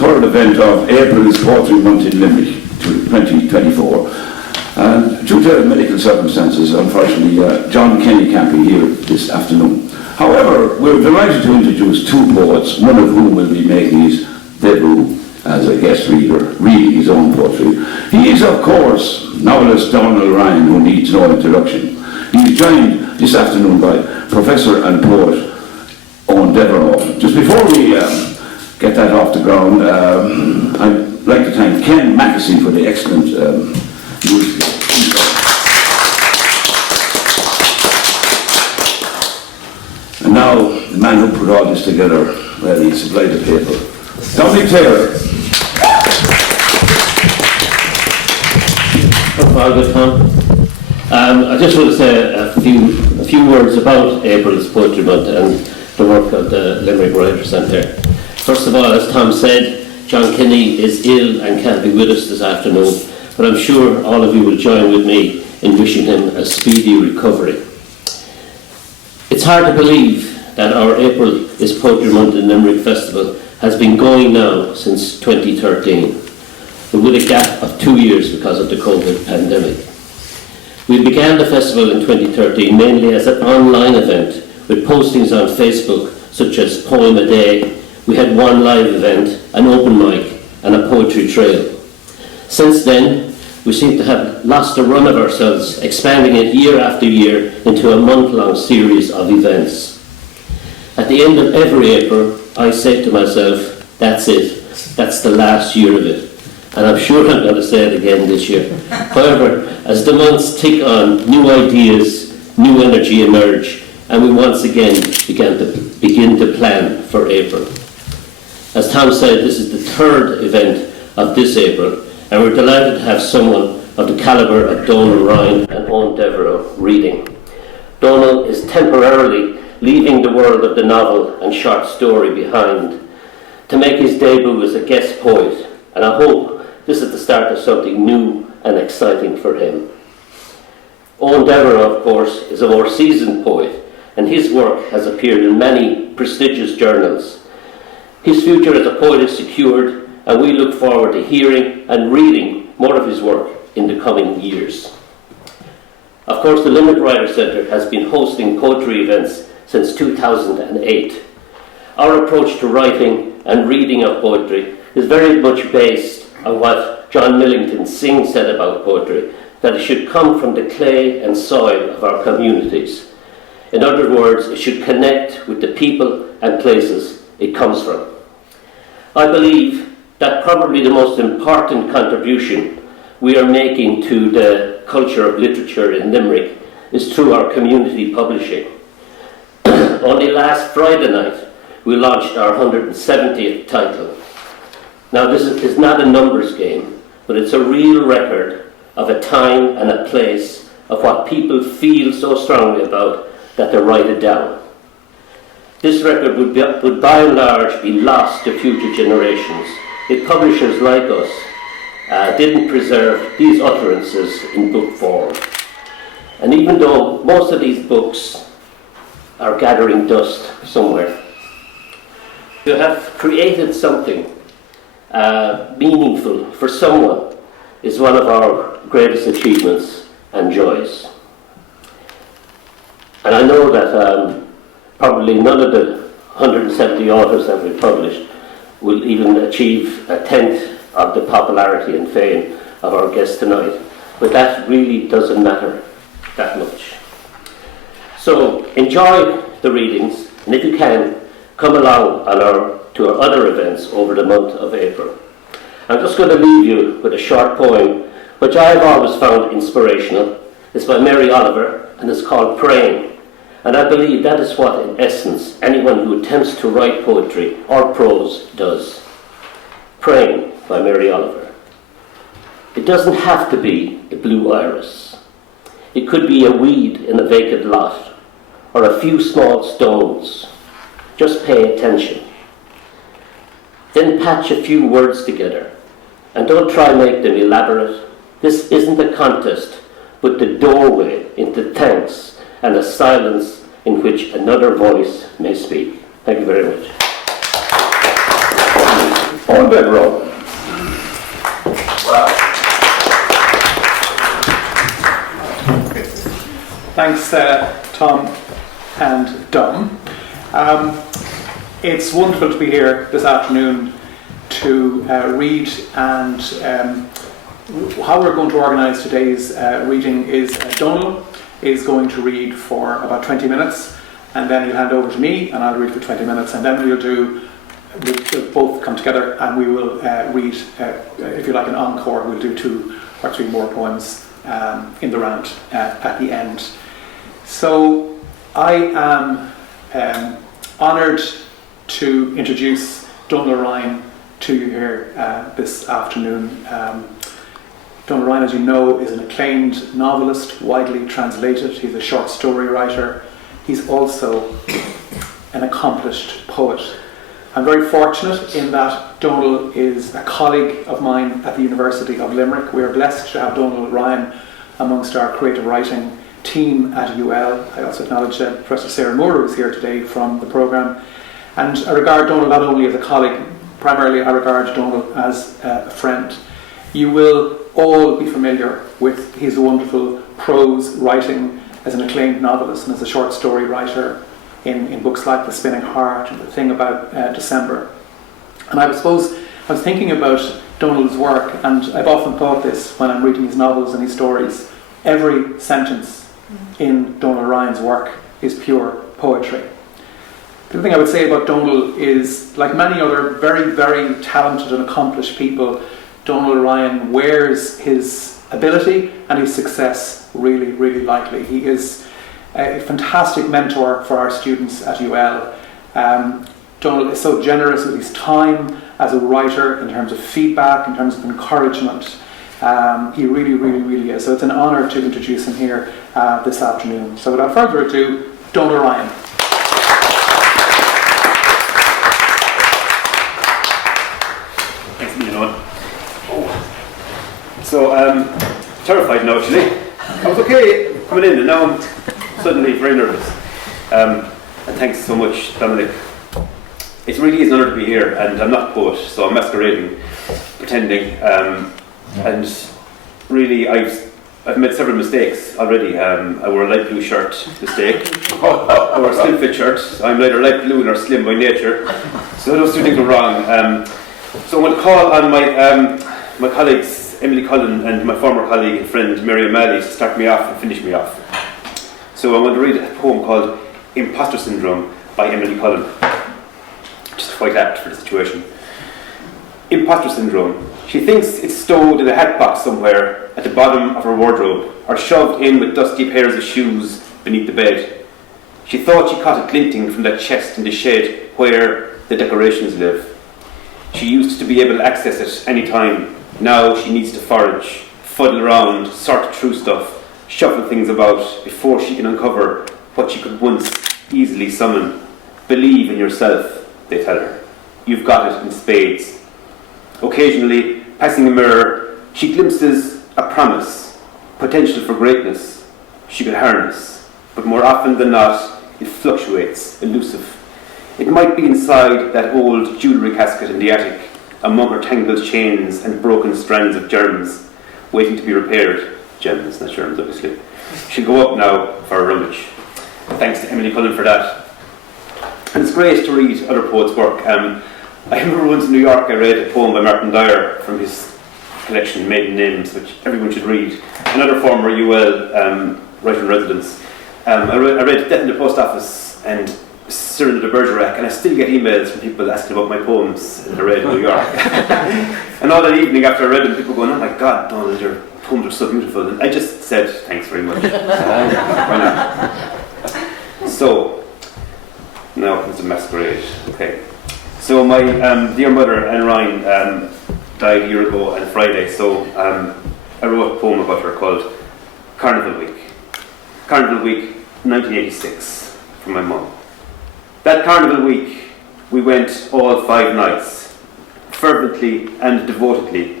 third event of April's Poetry Month in Limerick 2024. And due to medical circumstances, unfortunately, Jon Kenny can't be here this afternoon. However, we're delighted to introduce two poets, one of whom will be making his debut as a guest reader, reading his own poetry. He is, of course, novelist Donal Ryan, who needs no introduction. He is joined this afternoon by Professor and poet Eoin Devereux. Just before we get that off the ground, I'd like to thank Ken Mackesy for the excellent music. And now, the man who put all this together, well, he supplied the paper. Dominic Taylor. Good, Tom. I just want to say a few words about April's Poetry Month and the work of the Limerick Writer Centre. First of all, as Tom said, Jon Kenny is ill and can't be with us this afternoon, but I'm sure all of you will join with me in wishing him a speedy recovery. It's hard to believe that our April is Poetry Month in Limerick Festival has been going now since 2013, but with a gap of 2 years because of the COVID pandemic. We began the festival in 2013 mainly as an online event with postings on Facebook such as Poem a Day. We had one live event, an open mic and a poetry trail. Since then, we seem to have lost the run of ourselves, expanding it year after year into a month-long series of events. At the end of every April, I say to myself, that's it, that's the last year of it. And I'm sure I'm going to say it again this year. However, as the months tick on, new ideas, new energy emerge, and we once again begin to plan for April. As Tom said, this is the third event of this April, and we're delighted to have someone of the calibre of Donal Ryan and Eoin Devereux reading. Donal is temporarily leaving the world of the novel and short story behind to make his debut as a guest poet, and I hope this is the start of something new and exciting for him. Eoin Devereux, of course, is a more seasoned poet, and his work has appeared in many prestigious journals. His future as a poet is secured, and we look forward to hearing and reading more of his work in the coming years. Of course, the Limerick Writer Centre has been hosting poetry events since 2008. Our approach to writing and reading of poetry is very much based on what John Millington Synge said about poetry, that it should come from the clay and soil of our communities. In other words, it should connect with the people and places it comes from. I believe that probably the most important contribution we are making to the culture of literature in Limerick is through our community publishing. Only last Friday night, we launched our 170th title. Now, this is not a numbers game, but it's a real record of a time and a place of what people feel so strongly about that they write it down. This record would by and large be lost to future generations if publishers like us didn't preserve these utterances in book form. And even though most of these books are gathering dust somewhere, to have created something meaningful for someone is one of our greatest achievements and joys. And I know that probably none of the 170 authors that we published will even achieve a tenth of the popularity and fame of our guest tonight, but that really doesn't matter that much. So enjoy the readings, and if you can, come along to our other events over the month of April. I'm just going to leave you with a short poem which I have always found inspirational. It's by Mary Oliver and it's called Praying. And I believe that is what, in essence, anyone who attempts to write poetry or prose does. Praying by Mary Oliver. It doesn't have to be a blue iris. It could be a weed in a vacant lot or a few small stones. Just pay attention. Then patch a few words together and don't try to make them elaborate. This isn't a contest, but the doorway into thanks and a silence in which another voice may speak. Thank you very much. Eoin Devereux. Thanks, Tom and Dom. It's wonderful to be here this afternoon to read, and how we're going to organise today's reading is Donal is going to read for about 20 minutes, and then he'll hand over to me and I'll read for 20 minutes, and then we'll both come together and we will read, if you like, an encore. We'll do 2 or 3 more poems in the round at the end. So I am honoured to introduce Donal Ryan to you here this afternoon. Donal Ryan, as you know, is an acclaimed novelist, widely translated. He's a short story writer. He's also an accomplished poet. I'm very fortunate in that Donal is a colleague of mine at the University of Limerick. We are blessed to have Donal Ryan amongst our creative writing team at UL. I also acknowledge Professor Sarah Moore, who is here today from the programme. And I regard Donal not only as a colleague, primarily I regard Donal as a friend. You will all be familiar with his wonderful prose writing as an acclaimed novelist and as a short story writer in books like The Spinning Heart and The Thing About December. And I suppose I was thinking about Donal's work, and I've often thought this when I'm reading his novels and his stories. Every sentence in Donal Ryan's work is pure poetry. The other thing I would say about Donal is, like many other very, very talented and accomplished people, Donal Ryan wears his ability and his success really, really lightly. He is a fantastic mentor for our students at UL. Donal is so generous with his time as a writer in terms of feedback, in terms of encouragement. He really, really, really is. So it's an honour to introduce him here this afternoon. So without further ado, Donal Ryan. Thanks a million, Eoin. So, terrified now actually. I was okay coming in, and now I'm suddenly very nervous. And thanks so much, Dominic. It really is an honour to be here, and I'm not a poet, so I'm masquerading, pretending. And really, I've made several mistakes already. I wore a light blue shirt, mistake. I wore a slim fit shirt. I'm neither light blue nor slim by nature, so those 2 things were wrong. So I'm going to call on my colleagues Emily Cullen and my former colleague and friend Mary O'Malley to start me off and finish me off. So I'm going to read a poem called Imposter Syndrome by Emily Cullen. Just quite apt for the situation. Imposter Syndrome. She thinks it's stowed in a hat box somewhere at the bottom of her wardrobe, or shoved in with dusty pairs of shoes beneath the bed. She thought she caught it glinting from that chest in the shed where the decorations live. She used to be able to access it any time. Now she needs to forage, fuddle around, sort through stuff, shuffle things about before she can uncover what she could once easily summon. Believe in yourself, they tell her. You've got it in spades. Occasionally, passing a mirror, she glimpses a promise, potential for greatness she could harness, but more often than not, it fluctuates, elusive. It might be inside that old jewellery casket in the attic, among her tangled chains and broken strands of gems, waiting to be repaired. Gems, not germs, obviously. She'll go up now for a rummage. Thanks to Emily Cullen for that. And it's great to read other poets' work. I remember once in New York I read a poem by Martin Dyer from his collection Maiden Names, which everyone should read. Another former UL writer in residence. I read Death in the Post Office and Cyril de Bergerac, and I still get emails from people asking about my poems that I read in New York. And all that evening after I read them, people going, "Oh my God, Donal, your poems are so beautiful." And I just said, "Thanks very much." Why not? So, now comes the masquerade. Okay. So my dear mother, Anne Ryan, died a year ago on Friday, so I wrote a poem about her called Carnival Week. Carnival Week, 1986, from my mum. That Carnival Week, we went all 5 nights, fervently and devotedly,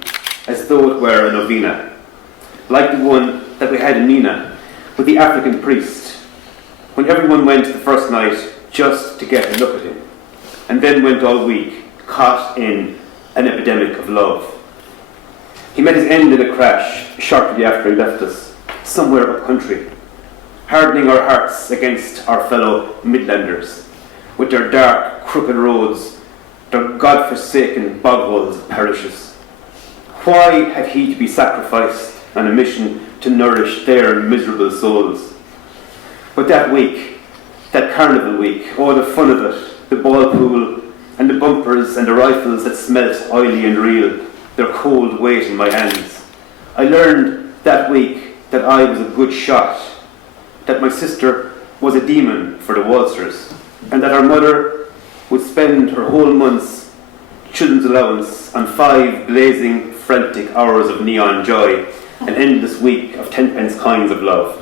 as though it were a novena, like the one that we had in Nenagh, with the African priest, when everyone went the first night just to get a look at him, and then went all week, caught in an epidemic of love. He met his end in a crash shortly after he left us, somewhere up country, hardening our hearts against our fellow Midlanders, with their dark, crooked roads, their God-forsaken bogholes of parishes. Why had he to be sacrificed on a mission to nourish their miserable souls? But that week, that carnival week, oh, the fun of it, the ball pool, and the bumpers and the rifles that smelt oily and real, their cold weight in my hands. I learned that week that I was a good shot, that my sister was a demon for the waltzers, and that our mother would spend her whole month's children's allowance on 5 blazing, frantic hours of neon joy, an endless week of 10-pence coins of love.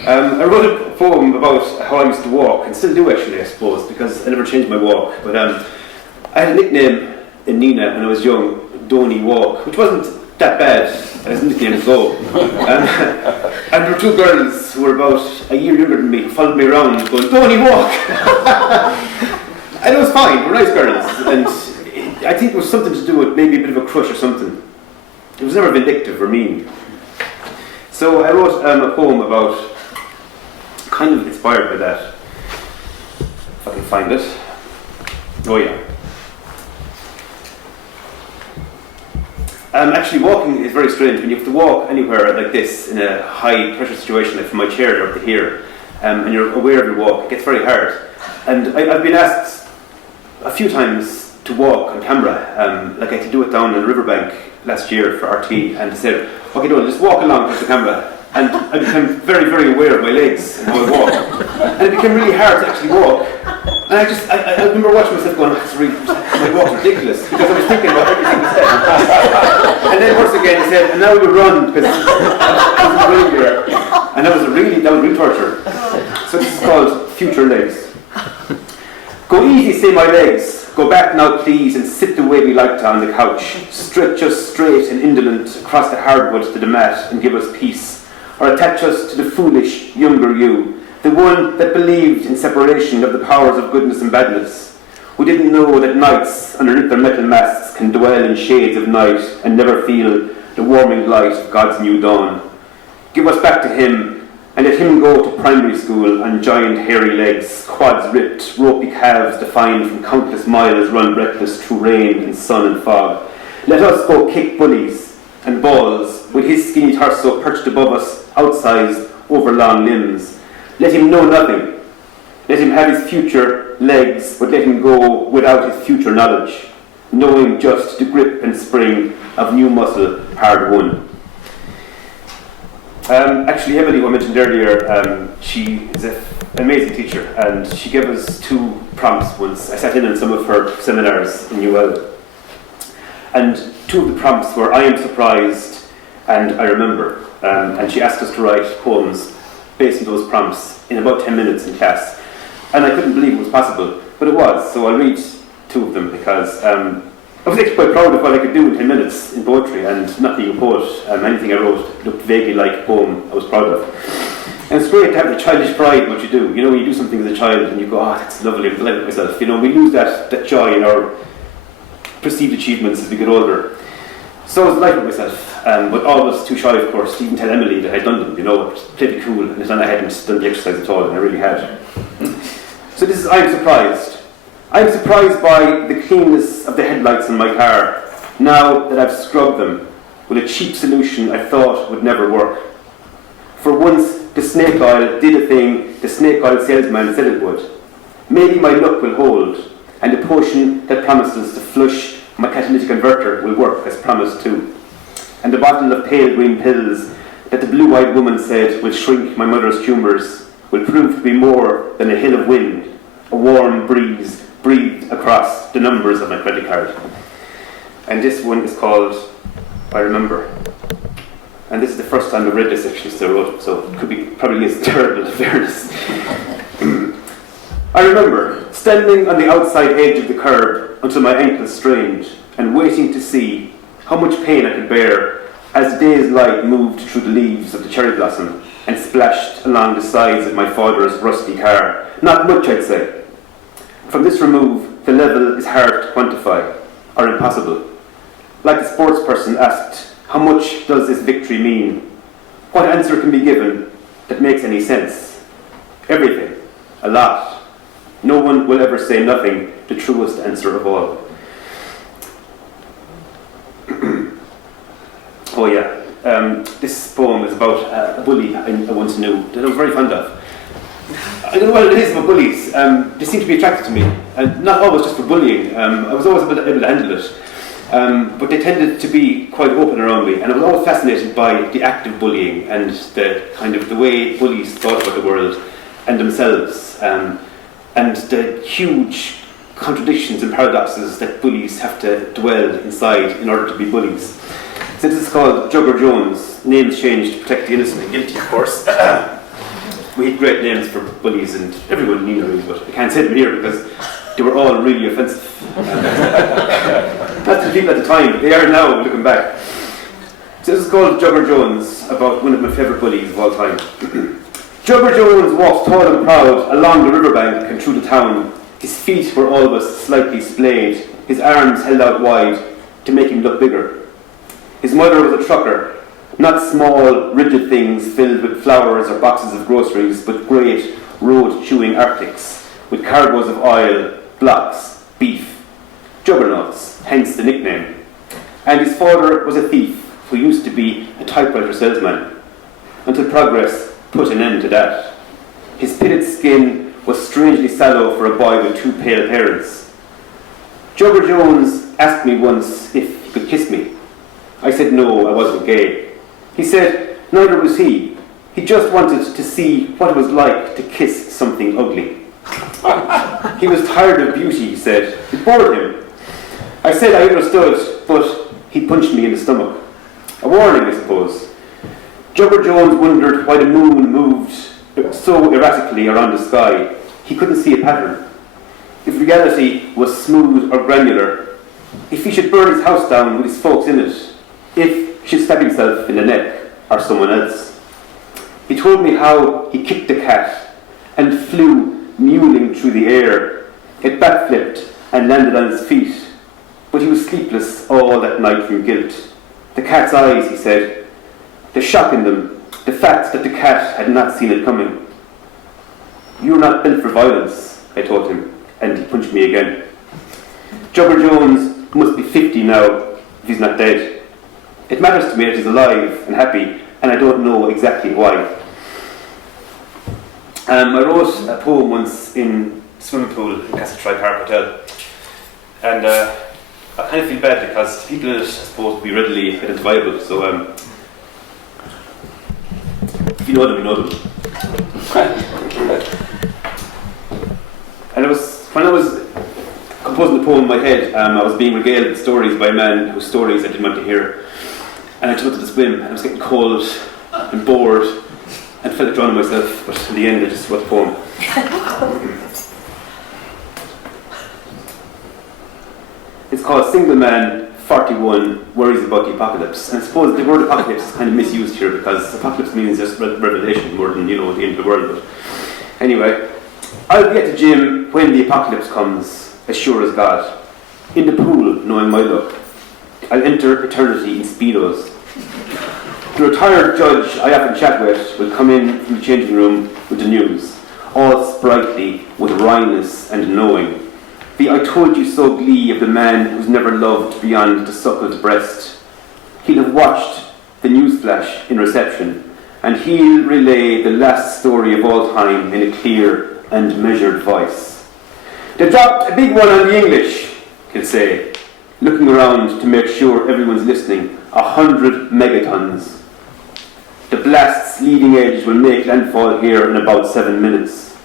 I wrote a poem about how I used to walk, and still do actually, I suppose, because I never changed my walk. But I had a nickname in Nenagh when I was young, Donny Walk, which wasn't that bad as a nickname to go. And there were 2 girls who were about a year younger than me who followed me around going, Donny Walk! And it was fine, they were nice girls. And I think it was something to do with maybe a bit of a crush or something. It was never vindictive or mean. So I wrote a poem about, kind of inspired by that. If I can find it. Oh yeah. Actually, walking is very strange. When you have to walk anywhere like this in a high pressure situation, like from my chair up to here, and you're aware of your walk, it gets very hard. And I've been asked a few times to walk on camera, like I had to do it down on the riverbank last year for RT, and they said, okay, Donal, just walk along with the camera. And I became very, very aware of my legs and how I walk. And it became really hard to actually walk. And I remember watching myself going, my walk's ridiculous, because I was thinking about everything he said. And then once again he said, and now you run, because I was really there. And that was real torture. So this is called Future Legs. Go easy, say my legs. Go back now, please, and sit the way we like to on the couch. Stretch us straight and indolent across the hardwood to the mat and give us peace. Or attach us to the foolish, younger you, the one that believed in separation of the powers of goodness and badness, who didn't know that knights underneath their metal masks can dwell in shades of night and never feel the warming light of God's new dawn. Give us back to him, and let him go to primary school on giant hairy legs, quads ripped, ropey calves defined from countless miles run breathless through rain and sun and fog. Let us go kick bullies and balls with his skinny torso perched above us, outsized over long limbs. Let him know nothing. Let him have his future legs, but let him go without his future knowledge, knowing just the grip and spring of new muscle hard won. Actually, Emily, who I mentioned earlier, she is an amazing teacher, and she gave us 2 prompts once. I sat in on some of her seminars in UL, and 2 of the prompts were, I am surprised and I remember. And she asked us to write poems based on those prompts in about 10 minutes in class. And I couldn't believe it was possible, but it was. So I'll read 2 of them because I was actually quite proud of what I could do in 10 minutes in poetry, and not being a poet, anything I wrote looked vaguely like a poem I was proud of. And it's great to have the childish pride in what you do. You know, when you do something as a child and you go, oh, that's lovely, I'm delighted with myself. You know, we lose that joy in our perceived achievements as we get older. So I was delighted with myself. But always too shy, of course, to even tell Emily that I'd done them, you know, it was pretty cool, and then I hadn't done the exercise at all, and I really had. So this is I'm surprised. I'm surprised by the cleanness of the headlights in my car, now that I've scrubbed them with a cheap solution I thought would never work. For once, the snake oil did a thing the snake oil salesman said it would. Maybe my luck will hold, and the potion that promises to flush my catalytic converter will work as promised too. And the bottle of pale green pills that the blue-eyed woman said will shrink my mother's tumours will prove to be more than a hill of wind, a warm breeze breathed across the numbers of my credit card. And this one is called I Remember. And this is the first time I've read this actually, so it could be probably is terrible in fairness. I remember standing on the outside edge of the curb until my ankles strained and waiting to see how much pain I could bear as the day's light moved through the leaves of the cherry blossom and splashed along the sides of my father's rusty car. Not much, I'd say. From this remove, the level is hard to quantify, or impossible. Like the sports person asked, how much does this victory mean? What answer can be given that makes any sense? Everything. A lot. No one will ever say nothing, the truest answer of all. Oh yeah, this poem is about a bully I once knew that I was very fond of. I don't know what it is about bullies. They seem to be attracted to me, and not always just for bullying. I was always able to handle it, but they tended to be quite open around me, and I was always fascinated by the act of bullying and the way bullies thought about the world and themselves, and the huge contradictions and paradoxes that bullies have to dwell inside in order to be bullies. So this is called Jugger Jones, names changed to protect the innocent and guilty, of course. We had great names for bullies, and everyone knew them, but I can't say them here because they were all really offensive. Not to the people at the time, they are now, looking back. So this is called Jugger Jones, about one of my favourite bullies of all time. Jugger Jones walked tall and proud along the riverbank and through the town. His feet were always slightly splayed, his arms held out wide to make him look bigger. His mother was a trucker, not small, rigid things filled with flowers or boxes of groceries, but great, road-chewing Arctics, with cargoes of oil, blocks, beef, juggernauts, hence the nickname. And his father was a thief who used to be a typewriter salesman, until progress put an end to that. His pitted skin was strangely sallow for a boy with two pale parents. Jugger Jones asked me once if he could kiss me. I said no, I wasn't gay. He said neither was he. He just wanted to see what it was like to kiss something ugly. He was tired of beauty, he said. It bored him. I said I understood, but he punched me in the stomach. A warning, I suppose. Jugger Jones wondered why the moon moved so erratically around the sky. He couldn't see a pattern. If reality was smooth or granular, if he should burn his house down with his folks in it, if he should stab himself in the neck or someone else. He told me how he kicked the cat and flew mewling through the air. It backflipped and landed on his feet, but he was sleepless all that night from guilt. The cat's eyes, he said, the shock in them, the fact that the cat had not seen it coming. You're not built for violence, I told him, and he punched me again. Jugger Jones must be 50 now, if he's not dead. It matters to me that he's alive and happy, and I don't know exactly why. I wrote a poem once in a swimming pool in Castletroy Park Hotel, and I kind of feel bad because the people in it, I suppose, will be readily identifiable, so if you know them, you know them. And when I was composing the poem in my head, I was being regaled with stories by a man whose stories I didn't want to hear. And I just wanted to swim, and I was getting cold and bored and felt like drowning myself, but in the end I just wrote the poem. It's called Single Man, 41, Worries About the Apocalypse. And I suppose the word apocalypse is kind of misused here because apocalypse means just revelation more than, the end of the world. But anyway, I'll be at the gym when the apocalypse comes, as sure as God. In the pool, knowing my luck. I'll enter eternity in Speedos. The retired judge I often chat with will come in from the changing room with the news, all sprightly with wryness and knowing. The I told you so glee of the man who's never loved beyond the suckled breast. He'll have watched the newsflash in reception, and he'll relay the last story of all time in a clear and measured voice. They dropped a big one on the English, he'll say, looking around to make sure everyone's listening. 100 megatons. The blast's leading edge will make landfall here in about 7 minutes.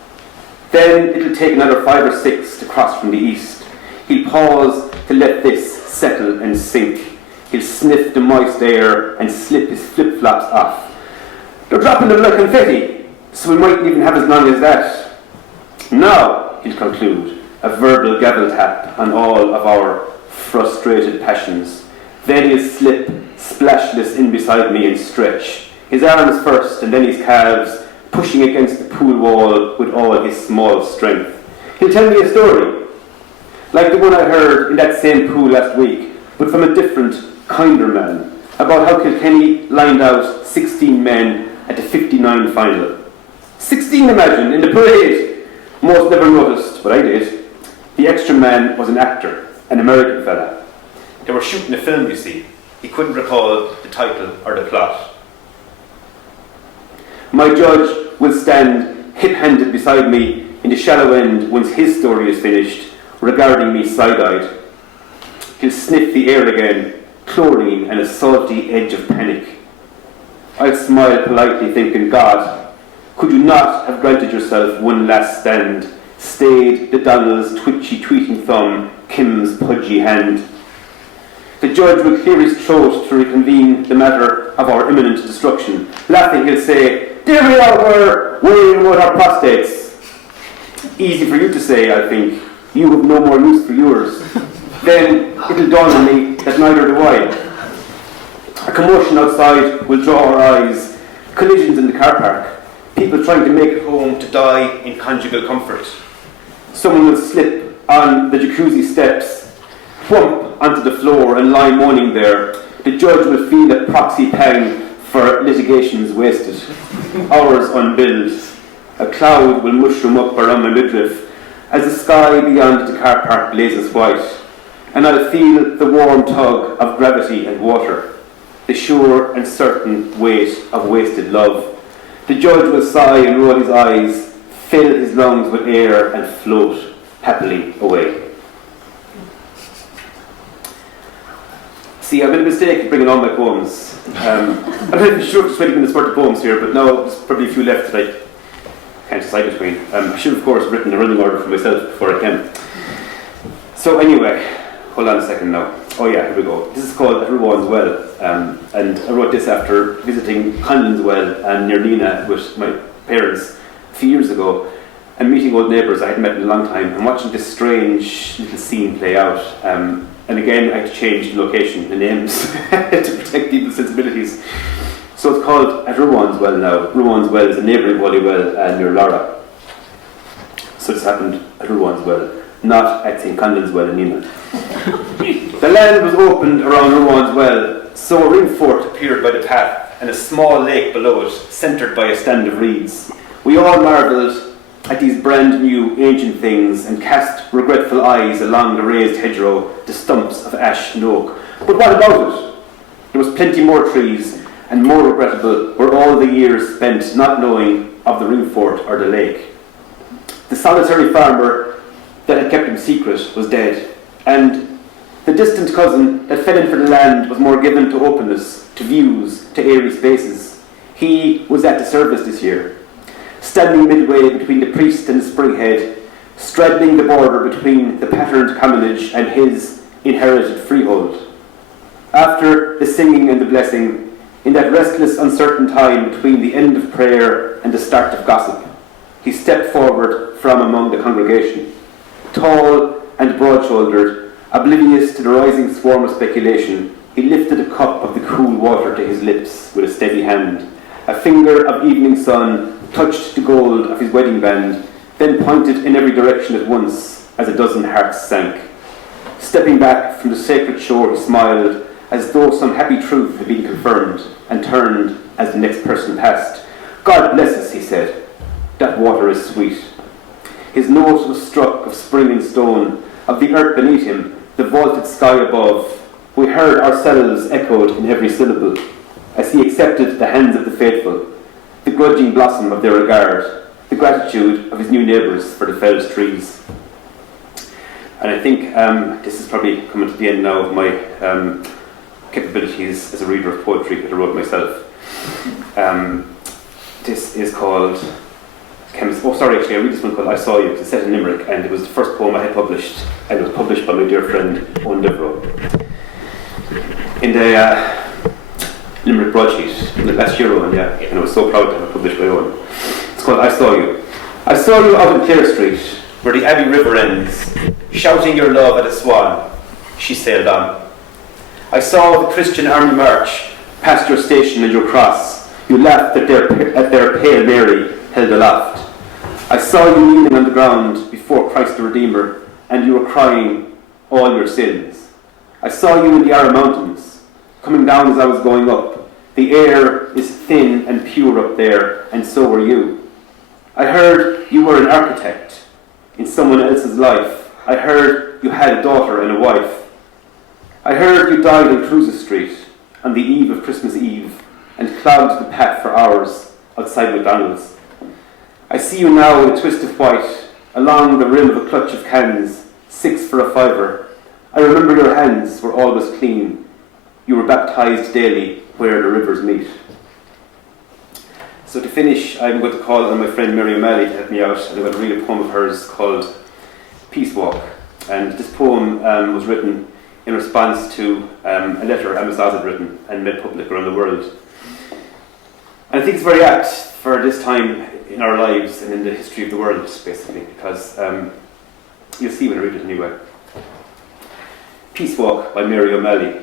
Then it'll take another 5 or 6 to cross from the east. He'll pause to let this settle and sink. He'll sniff the moist air and slip his flip-flops off. They're dropping them like confetti, so we mightn't even have as long as that. Now, he'll conclude, a verbal gavel tap on all of our frustrated passions. Then he'll slip splashless in beside me and stretch, his arms first and then his calves, pushing against the pool wall with all his small strength. He'll tell me a story. like the one I heard in that same pool last week, but from a different, kinder man, about how Kilkenny lined out 16 men at the 59 final. 16, imagine, in the parade! Most never noticed, but I did. The extra man was an actor, an American fella. They were shooting a film, you see. He couldn't recall the title or the plot. My judge will stand hip-handed beside me in the shallow end once his story is finished, regarding me side-eyed. He'll sniff the air again, chlorine and a salty edge of panic. I'll smile politely, thinking, God, could you not have granted yourself one last stand, stayed the Donal's twitchy tweeting thumb, Kim's pudgy hand? The judge will clear his throat to reconvene the matter of our imminent destruction. Laughing, he'll say, there we are, worrying about our prostates. Easy for you to say, I think. You have no more use for yours. Then it'll dawn on me that neither do I. A commotion outside will draw our eyes. Collisions in the car park. People trying to make it home to die in conjugal comfort. Someone will slip on the jacuzzi steps, plump onto the floor and lie moaning there. The judge will feel a proxy pang for litigations wasted. Hours unbilled. A cloud will mushroom up around my midriff as the sky beyond the car park blazes white, and I'll feel the warm tug of gravity and water, the sure and certain weight of wasted love. The judge will sigh and roll his eyes, fill his lungs with air and float happily away. See, I made a mistake in bringing all my poems. I'm not even sure if there's 20 minutes worth of poems here, but now there's probably a few left that I can't decide between. I should, of course, have written a running order for myself before I came. So anyway, hold on a second now. Oh yeah, here we go. This is called At Ruane's Well, and I wrote this after visiting Conlon's Well and near Nenagh with my parents a few years ago, and meeting old neighbours I hadn't met in a long time, and watching this strange little scene play out. And again, I had to change the location, the names, to protect people's sensibilities. So it's called At Ruane's Well now. Ruane's Well is a neighbouring holy well near Lara. So this happened at Ruane's Well, not at St. Conlon's Well in Nenagh. The land was opened around Ruane's Well, so a ring fort appeared by the path, and a small lake below it, centred by a stand of reeds. We all marvelled at these brand new ancient things, and cast regretful eyes along the raised hedgerow, the stumps of ash and oak. But what about it? There was plenty more trees, and more regrettable were all the years spent not knowing of the ring fort or the lake. The solitary farmer that had kept him secret was dead, and the distant cousin that fell in for the land was more given to openness, to views, to airy spaces. He was at the service this year, standing midway between the priest and the sprighead, straddling the border between the patterned commonage and his inherited freehold. After the singing and the blessing, in that restless, uncertain time between the end of prayer and the start of gossip, he stepped forward from among the congregation. Tall and broad-shouldered, oblivious to the rising swarm of speculation, he lifted a cup of the cool water to his lips with a steady hand. A finger of evening sun touched the gold of his wedding band, then pointed in every direction at once as a dozen hearts sank. Stepping back from the sacred shore, he smiled, as though some happy truth had been confirmed, and turned as the next person passed. God bless us, he said. That water is sweet. His note was struck of spring and stone, of the earth beneath him, the vaulted sky above. We heard ourselves echoed in every syllable, as he accepted the hands of the faithful, the grudging blossom of their regard, the gratitude of his new neighbours for the felled trees. And I think this is probably coming to the end now of my capabilities as a reader of poetry that I wrote myself. This is called... I read this one called I Saw You. It's set in Limerick, and it was the first poem I had published, and it was published by my dear friend Eoin Devereux in the Limerick broadsheet. Last year, Eoin, yeah, and I was so proud to have it published by Eoin. It's called I Saw You. I saw you out in Clare Street, where the Abbey River ends, shouting your love at a swan. She sailed on. I saw the Christian Army march past your station and your cross. You laughed at their pale Mary held aloft. I saw you kneeling on the ground before Christ the Redeemer, and you were crying all your sins. I saw you in the Ara Mountains, coming down as I was going up. The air is thin and pure up there, and so were you. I heard you were an architect in someone else's life. I heard you had a daughter and a wife. I heard you died on Cruises Street on the eve of Christmas Eve and clogged the path for hours outside McDonald's. I see you now in a twist of white along the rim of a clutch of cans, 6 for a fiver. I remember your hands were always clean. You were baptized daily where the rivers meet. So to finish, I'm going to call on my friend Mary O'Malley to help me out, and I'm going to read a poem of hers called Peace Walk. And this poem was written in response to a letter Emma had written and made public around the world. And I think it's very apt for this time in our lives and in the history of the world, basically, because you'll see when I read it anyway. Peace Walk by Mary O'Malley.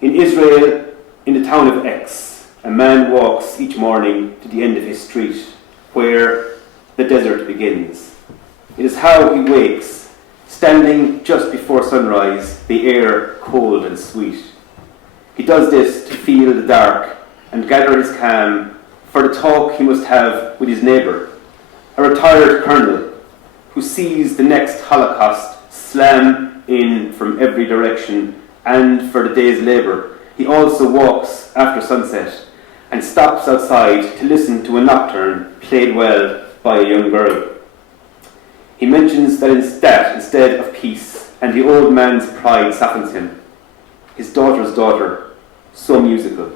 In Israel, in the town of X, a man walks each morning to the end of his street, where the desert begins. It is how he wakes, standing just before sunrise, the air cold and sweet. He does this to feel the dark and gather his calm for the talk he must have with his neighbour, a retired colonel who sees the next Holocaust slam in from every direction, and for the day's labour. He also walks after sunset and stops outside to listen to a nocturne played well by a young girl. He mentions that instead of peace, and the old man's pride softens him. His daughter's daughter, so musical.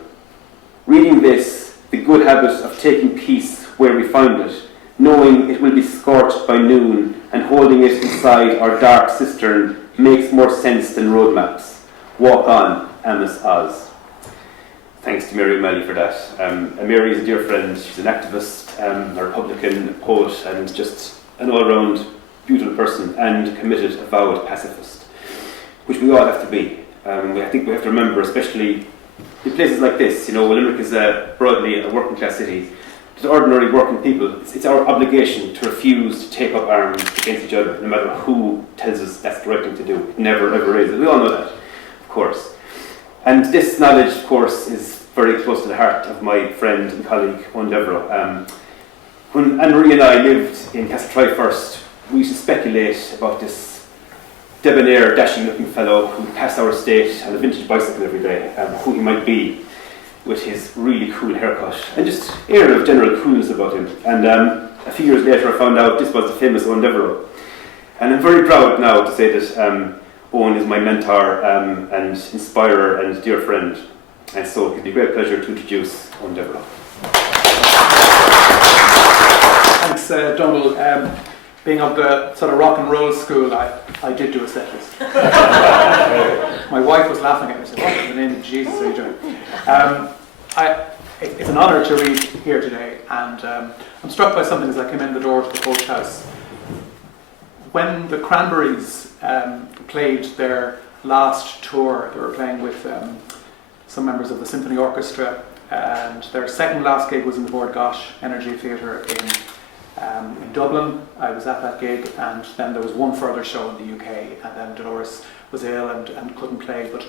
Reading this, the good habit of taking peace where we find it, knowing it will be scorched by noon, and holding it inside our dark cistern makes more sense than roadmaps. Walk on, Amos Oz. Thanks to Mary O'Malley for that. Mary is a dear friend. She's an activist, a Republican, a poet, and just an all-round beautiful person, and committed, avowed pacifist, which we all have to be. I think we have to remember, especially in places like this, Limerick is broadly a working class city. To ordinary working people, it's our obligation to refuse to take up arms against each other, no matter who tells us that's the right thing to do. It never ever is. We all know that, of course. And this knowledge, of course, is very close to the heart of my friend and colleague, Eoin Devereux. When Anne-Marie and I lived in Castletroy first, we used to speculate about this debonair, dashing-looking fellow who passed our estate on a vintage bicycle every day, who he might be, with his really cool haircut and just air of general coolness about him. And a few years later I found out this was the famous Eoin Devereux. And I'm very proud now to say that Eoin is my mentor and inspirer and dear friend. And so it gives me great pleasure to introduce Eoin Devereux. Thanks, Donal. Being of the sort of rock and roll school, I did do a set list. My wife was laughing at me, saying, "What in the name of Jesus are you doing?" It's an honour to read here today, and I'm struck by something as I came in the door to the coach house. When the Cranberries played their last tour, they were playing with some members of the Symphony Orchestra, and their second last gig was in the Bord Gáis Energy Theatre in Dublin. I was at that gig, and then there was one further show in the UK, and then Dolores was ill and couldn't play, but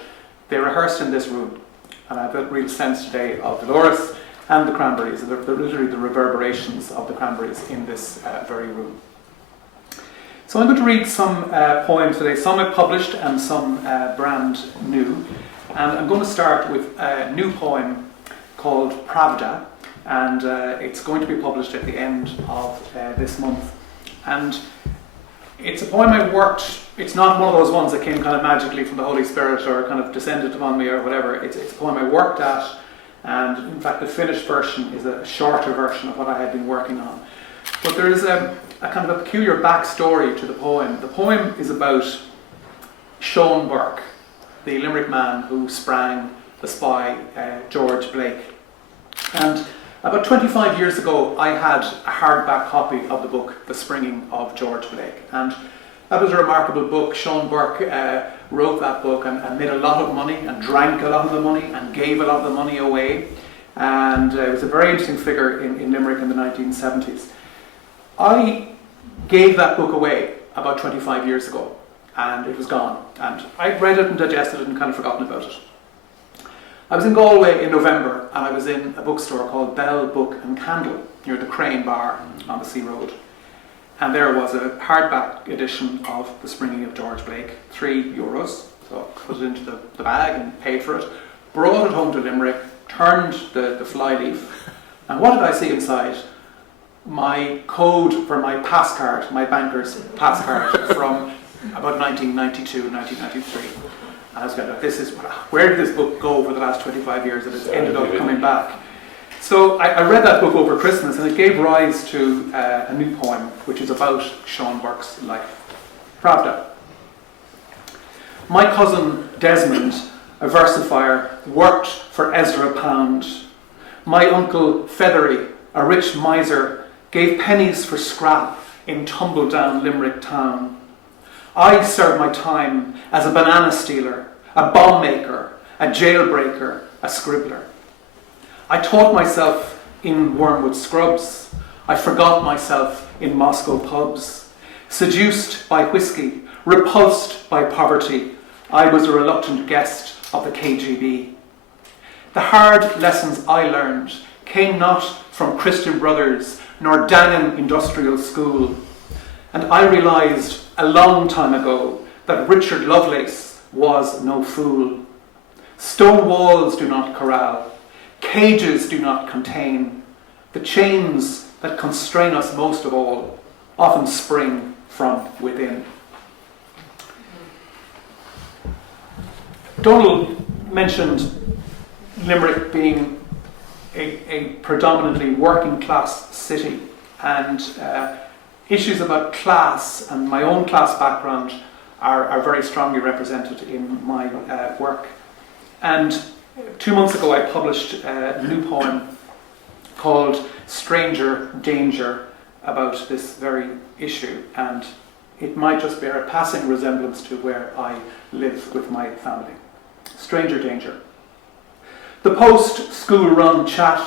they rehearsed in this room, and I have a real sense today of Dolores and the Cranberries. They're literally the reverberations of the Cranberries in this very room. So I'm going to read some poems today, some I've published and some brand new, and I'm going to start with a new poem called Pravda, and it's going to be published at the end of this month. And it's a poem I worked, it's not one of those ones that came kind of magically from the Holy Spirit or kind of descended upon me or whatever. It's a poem I worked at, and in fact the finished version is a shorter version of what I had been working on. But there is a kind of a peculiar backstory to the poem. The poem is about Sean Burke, the Limerick man who sprang the spy George Blake. And about 25 years ago, I had a hardback copy of the book, The Springing of George Blake. And that was a remarkable book. Sean Burke wrote that book and made a lot of money and drank a lot of the money and gave a lot of the money away. And it was a very interesting figure in Limerick in the 1970s. I gave that book away about 25 years ago, and it was gone. And I read it and digested it and kind of forgotten about it. I was in Galway in November, and I was in a bookstore called Bell Book and Candle near the Crane Bar on the Sea Road. And there was a hardback edition of The Springing of George Blake, €3. So I put it into the bag and paid for it, brought it home to Limerick, turned the fly leaf, and what did I see inside? My code for my pass card, my banker's pass card from about 1992, 1993. And I was going, where did this book go for the last 25 years that it's ended up coming back? So I read that book over Christmas, and it gave rise to a new poem, which is about Sean Burke's life. Pravda. My cousin Desmond, a versifier, worked for Ezra Pound. My uncle Feathery, a rich miser, gave pennies for scrap in tumble-down Limerick town. I served my time as a banana stealer, a bomb maker, a jailbreaker, a scribbler. I taught myself in Wormwood scrubs. I forgot myself in Moscow pubs. Seduced by whiskey, repulsed by poverty, I was a reluctant guest of the KGB. The hard lessons I learned came not from Christian Brothers nor Dannon Industrial School. And I realised a long time ago that Richard Lovelace was no fool. Stone walls do not corral, cages do not contain. The chains that constrain us most of all often spring from within. Donal mentioned Limerick being a predominantly working class city, and issues about class and my own class background are very strongly represented in my work. And 2 months ago I published a new poem called Stranger Danger about this very issue, and it might just bear a passing resemblance to where I live with my family. Stranger Danger. The post-school run chat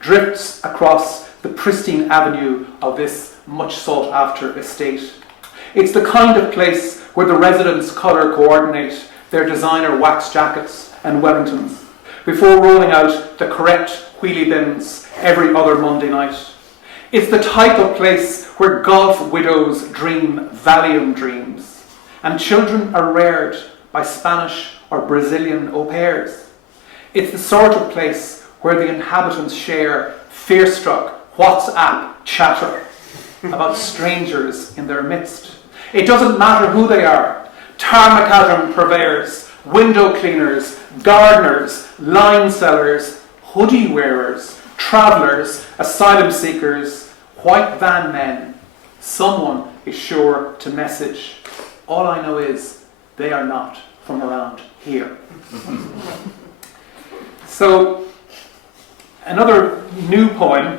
drifts across the pristine avenue of this much sought after estate. It's the kind of place where the residents colour coordinate their designer wax jackets and Wellingtons before rolling out the correct wheelie bins every other Monday night. It's the type of place where golf widows dream Valium dreams and children are reared by Spanish or Brazilian au pairs. It's the sort of place where the inhabitants share fear-struck WhatsApp chatter about strangers in their midst. It doesn't matter who they are. Tarmacadam purveyors, window cleaners, gardeners, line sellers, hoodie wearers, travellers, asylum seekers, white van men. Someone is sure to message. All I know is they are not from around here. So, another new poem,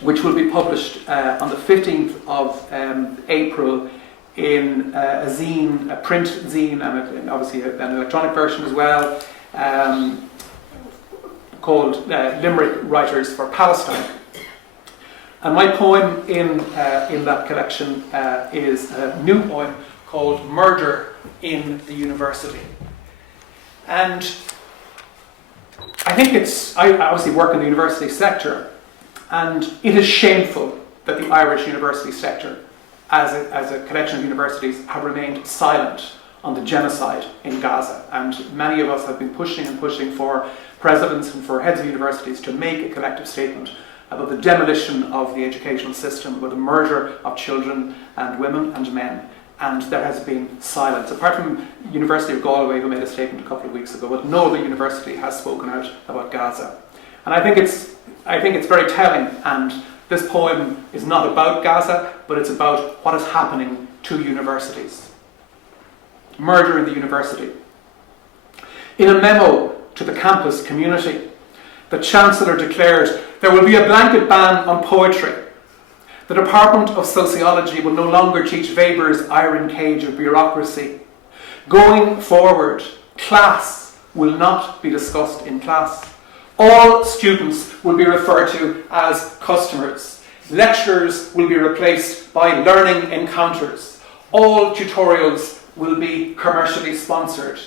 which will be published on the 15th of April in a zine, a print zine, and obviously an electronic version as well, called Limerick Writers for Palestine. And my poem in that collection is a new poem called Murder in the University. And I think I obviously work in the university sector, and it is shameful that the Irish university sector, as a collection of universities, have remained silent on the genocide in Gaza. And many of us have been pushing for presidents and for heads of universities to make a collective statement about the demolition of the educational system, about the murder of children and women and men. And there has been silence, apart from University of Galway, who made a statement a couple of weeks ago, but no other university has spoken out about Gaza. And I think it's very telling, and this poem is not about Gaza, but it's about what is happening to universities. Murder in the university. In a memo to the campus community, the Chancellor declared there will be a blanket ban on poetry. The Department of Sociology will no longer teach Weber's iron cage of bureaucracy. Going forward, class will not be discussed in class. All students will be referred to as customers. Lectures will be replaced by learning encounters. All tutorials will be commercially sponsored.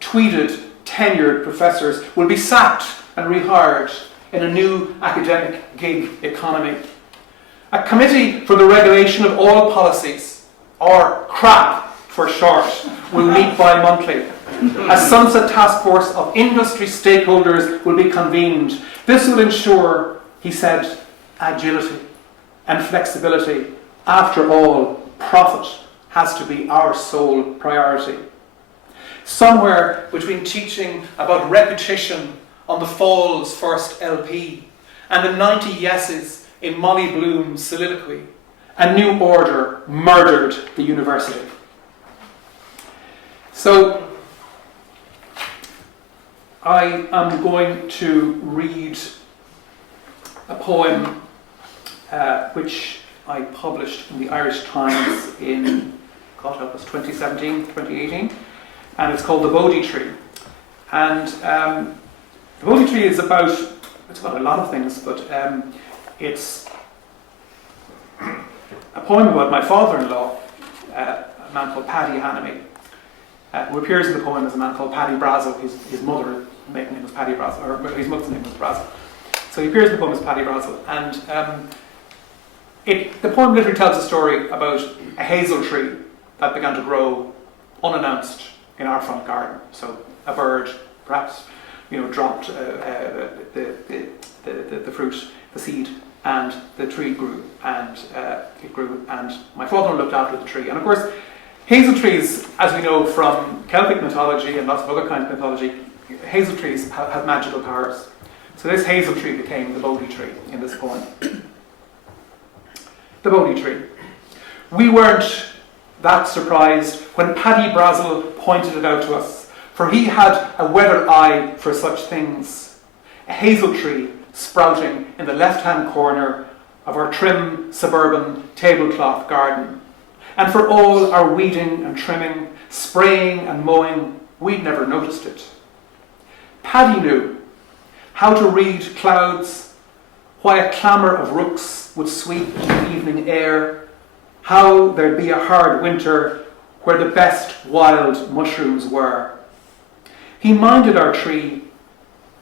Tweeted, tenured professors will be sacked and rehired in a new academic gig economy. A committee for the regulation of all policies, or CRAP for short, will meet bi-monthly. A sunset task force of industry stakeholders will be convened. This will ensure, he said, agility and flexibility. After all, profit has to be our sole priority. Somewhere between teaching about repetition on the Fall's first LP and the 90 yeses in Molly Bloom's soliloquy, a new order murdered the university. So, I am going to read a poem which I published in the Irish Times in, God help us, 2017, 2018, and it's called The Bodhi Tree. And The Bodhi Tree is about, it's about a lot of things, but it's a poem about my father-in-law, a man called Paddy Hanamy, who appears in the poem as a man called Paddy Brazo. His mother's name was Paddy Brazo, or his mother's name was Brazo. So he appears in the poem as Paddy Brazo, and the poem literally tells a story about a hazel tree that began to grow unannounced in our front garden. So a bird, perhaps, dropped the fruit, the seed, and the tree grew, and it grew, and my father looked after the tree. And of course, hazel trees, as we know from Celtic mythology and lots of other kinds of mythology, hazel trees have magical powers. So this hazel tree became the Bodhi tree in this poem. The Bodhi tree. We weren't that surprised when Paddy Brazel pointed it out to us, for he had a weather eye for such things. A hazel tree sprouting in the left-hand corner of our trim suburban tablecloth garden. And for all our weeding and trimming, spraying and mowing, we'd never noticed it. Paddy knew how to read clouds, why a clamour of rooks would sweep the evening air, how there'd be a hard winter where the best wild mushrooms were. He minded our tree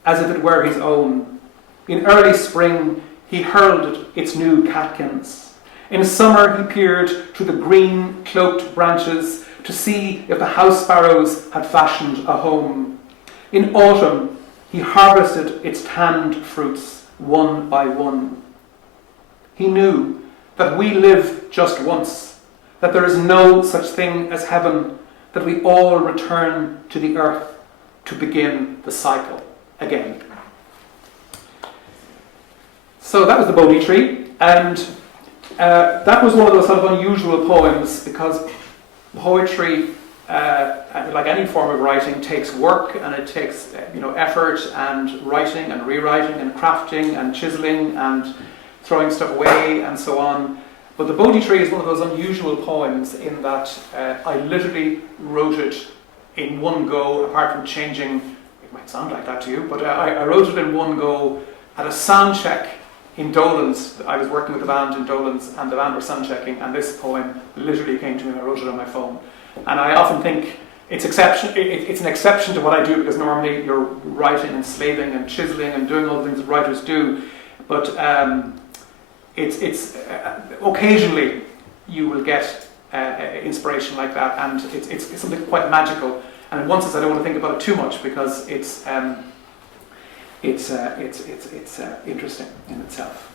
as if it were his own. In early spring, he hurled its new catkins. In summer, he peered through the green cloaked branches to see if the house sparrows had fashioned a home. In autumn, he harvested its tanned fruits one by one. He knew that we live just once, that there is no such thing as heaven, that we all return to the earth to begin the cycle again. So that was the Bodhi tree, and that was one of those sort of unusual poems, because poetry, like any form of writing, takes work, and it takes effort, and writing and rewriting and crafting and chiseling and throwing stuff away and so on. But the Bodhi tree is one of those unusual poems in that I literally wrote it in one go, apart from changing. It might sound like that to you, but I wrote it in one go at a sound check in Dolan's. I was working with a band in Dolan's, and the band were sound checking, and this poem literally came to me, and I wrote it on my phone. And I often think it's an exception to what I do, because normally you're writing and slaving and chiseling and doing all the things that writers do. But it's occasionally you will get inspiration like that, and it's something quite magical. And in one sense, I don't want to think about it too much, because it's interesting in itself.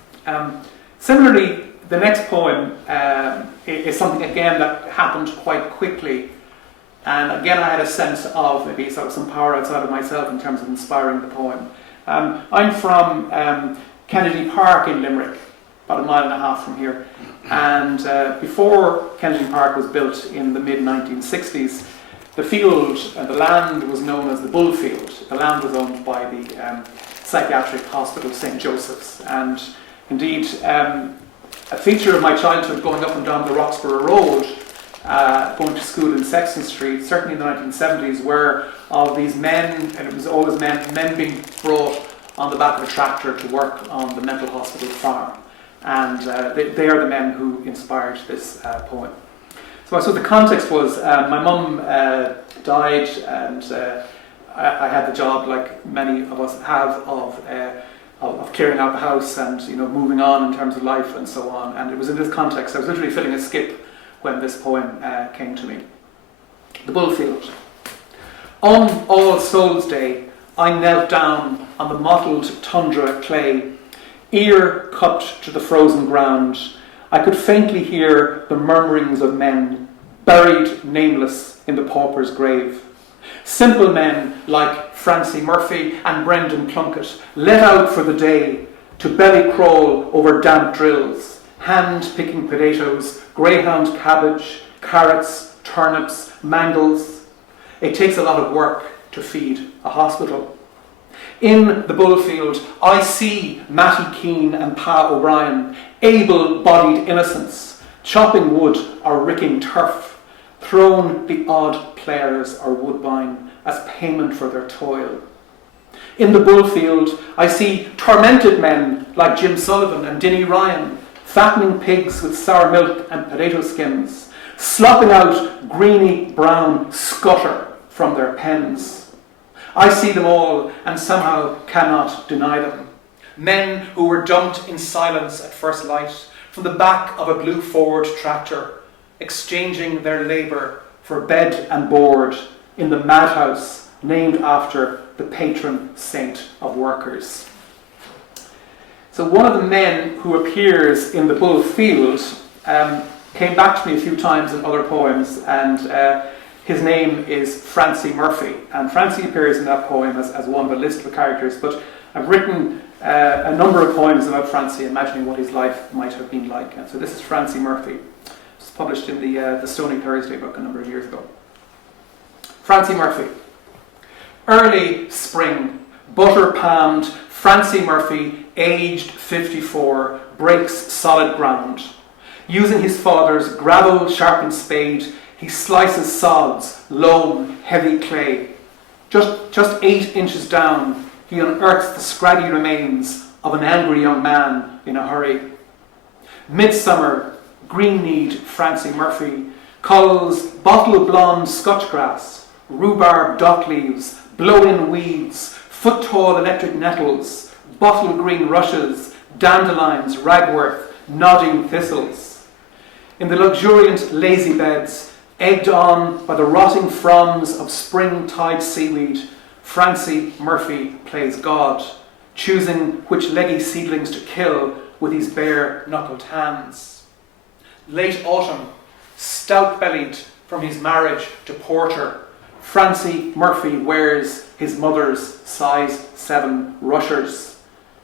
Similarly, the next poem is something again that happened quite quickly, and again I had a sense of maybe sort of some power outside of myself in terms of inspiring the poem. I'm from Kennedy Park in Limerick, about 1.5 miles from here, and before Kennedy Park was built in the mid-1960s, the field and the land was known as the Bull Field. The land was owned by the Psychiatric Hospital St. Joseph's, and indeed a feature of my childhood going up and down the Roxborough Road, going to school in Sexton Street, certainly in the 1970s, were of these men, and it was always men being brought on the back of a tractor to work on the mental hospital farm. And they are the men who inspired this poem. So I suppose the context was my mum died, and I had the job, like many of us have, of clearing out the house and moving on in terms of life and so on. And it was in this context, I was literally filling a skip when this poem came to me. The Bullfield. On All Souls' Day, I knelt down on the mottled tundra clay, ear cupped to the frozen ground. I could faintly hear the murmurings of men, buried nameless in the pauper's grave. Simple men like Francie Murphy and Brendan Plunkett, let out for the day to belly crawl over damp drills, hand picking potatoes, greyhound cabbage, carrots, turnips, mangels. It takes a lot of work to feed a hospital. In the Bullfield, I see Matty Keane and Pa O'Brien, able-bodied innocents, chopping wood or ricking turf, thrown the odd players or woodbine as payment for their toil. In the Bullfield, I see tormented men like Jim Sullivan and Dinny Ryan, fattening pigs with sour milk and potato skins, slopping out greeny brown scutter from their pens. I see them all and somehow cannot deny them. Men who were dumped in silence at first light from the back of a blue Ford tractor, exchanging their labour for bed and board in the madhouse named after the patron saint of workers. So one of the men who appears in the Bullfield came back to me a few times in other poems, and his name is Francie Murphy. And Francie appears in that poem as one of a list of characters, but I've written a number of poems about Francie, imagining what his life might have been like. And so this is Francie Murphy. It was published in the Stony Thursday book a number of years ago. Francie Murphy. Early spring, butter-palmed Francie Murphy, aged 54, breaks solid ground. Using his father's gravel-sharpened spade, he slices sods, loam, heavy clay. Just 8 inches down, he unearths the scraggy remains of an angry young man in a hurry. Midsummer, green-kneed Francie Murphy culls bottle blonde scotchgrass, rhubarb dock leaves, blow-in weeds, foot-tall electric nettles, bottle green rushes, dandelions, ragworth, nodding thistles. In the luxuriant lazy beds, egged on by the rotting fronds of spring-tide seaweed, Francie Murphy plays God, choosing which leggy seedlings to kill with his bare-knuckled hands. Late autumn, stout-bellied from his marriage to porter, Francie Murphy wears his mother's size 7 rushers,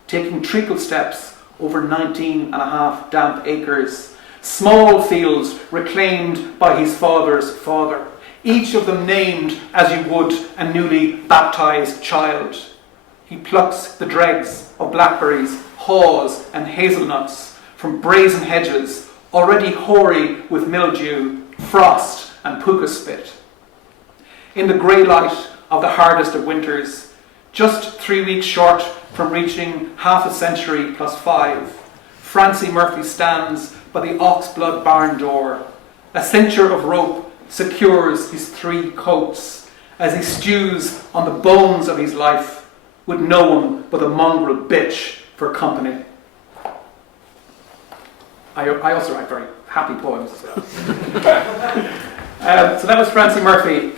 taking treacle steps over 19.5 damp acres, small fields reclaimed by his father's father, each of them named as you would a newly baptized child. He plucks the dregs of blackberries, haws and hazelnuts from brazen hedges, already hoary with mildew, frost and puka spit. In the grey light of the hardest of winters, just 3 weeks short from reaching half a century plus 5, Francie Murphy stands by the oxblood barn door. A cincture of rope secures his 3 coats as he stews on the bones of his life with no one but a mongrel bitch for company. I also write very happy poems as well. So that was Francie Murphy.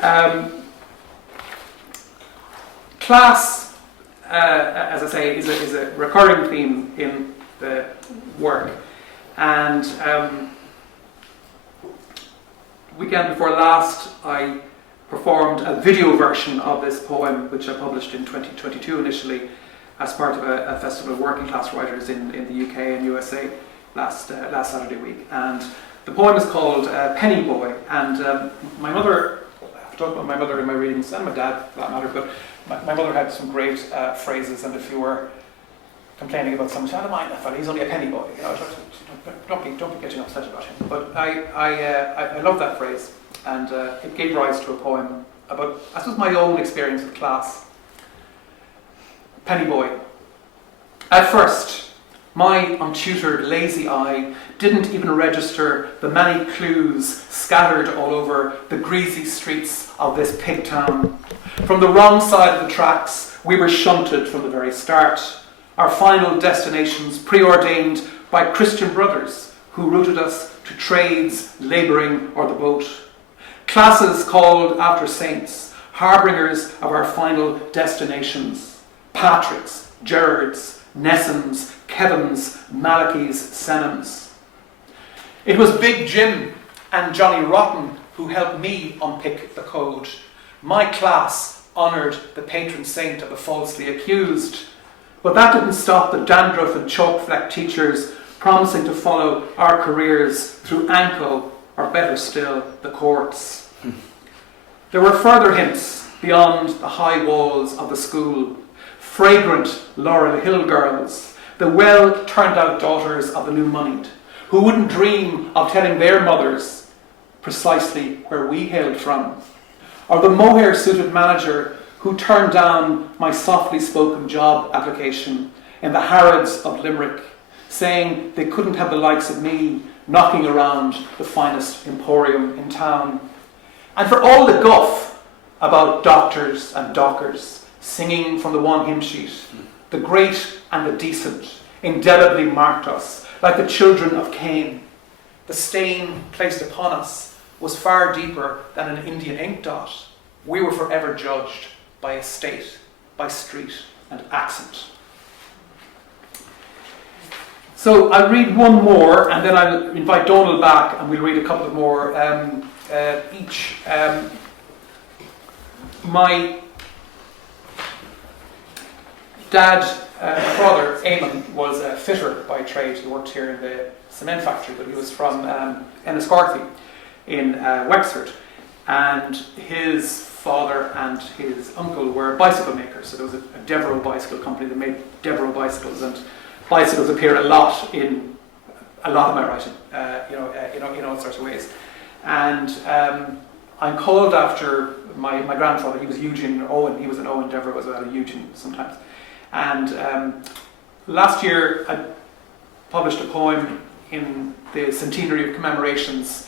Class, as I say, is a recurring theme in the work. And weekend before last, I performed a video version of this poem, which I published in 2022 initially, as part of a festival of working class writers in the UK and USA last Saturday week. And the poem is called Penny Boy. And my mother, I've talked about my mother in my readings, and my dad for that matter, but my mother had some great phrases, and if you were complaining about someone, I don't mind that fella, he's only a penny boy. Don't be getting upset about him. But I love that phrase, and it gave rise to a poem about, I suppose, my own experience with class. Penny boy. At first, My untutored, lazy eye didn't even register the many clues scattered all over the greasy streets of this pig town. From the wrong side of the tracks, we were shunted from the very start. Our final destinations preordained by Christian brothers who routed us to trades, labouring or the boat. Classes called after saints, harbingers of our final destinations. Patricks, Gerards, Nessons, Kevins, Malachys, Senhams. It was Big Jim and Johnny Rotten who helped me unpick the code. My class honoured the patron saint of the falsely accused. But that didn't stop the dandruff and chalk-flecked teachers promising to follow our careers through ANCO, or better still, the courts. There were further hints beyond the high walls of the school. Fragrant Laurel Hill girls, the well-turned-out daughters of the new moneyed, who wouldn't dream of telling their mothers precisely where we hailed from. Or the mohair-suited manager who turned down my softly spoken job application in the Harrods of Limerick, saying they couldn't have the likes of me knocking around the finest emporium in town. And for all the guff about doctors and dockers singing from the one hymn sheet, the great and the decent indelibly marked us like the children of Cain. The stain placed upon us was far deeper than an Indian ink dot. We were forever judged by estate, by street and accent. So I'll read one more and then I'll invite Donal back and we'll read a couple of more each. My father, Eamon, was a fitter by trade. He worked here in the cement factory, but he was from Enniscorthy in Wexford. And his father and his uncle were bicycle makers. So there was a Devereux bicycle company that made Devereux bicycles, and bicycles appear a lot in a lot of my writing, in all sorts of ways. And I'm called after my grandfather. He was Eugene Owen. He was an Eoin Devereux as well, a Eugene sometimes. And last year I published a poem in the centenary of commemorations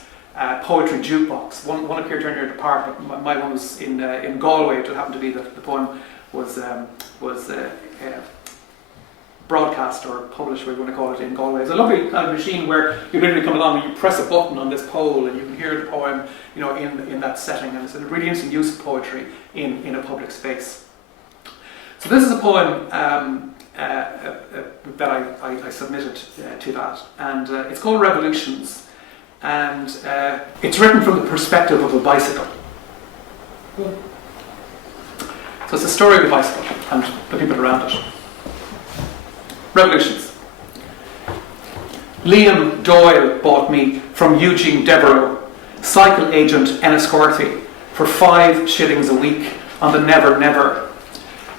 poetry jukebox. One appeared here near the park, but my one was in Galway. It happened to be that the poem was broadcast or published, we're going to call it, in Galway. It's a lovely kind of machine where you literally come along and you press a button on this pole and you can hear the poem, in that setting. And it's a really interesting use of poetry in a public space. So this is a poem that I submitted to that, and it's called Revolutions, and it's written from the perspective of a bicycle. So it's the story of a bicycle and the people around it. Revolutions. Liam Doyle bought me from Eugene Devereux, cycle agent Enniscorthy, for 5 shillings a week on the Never Never.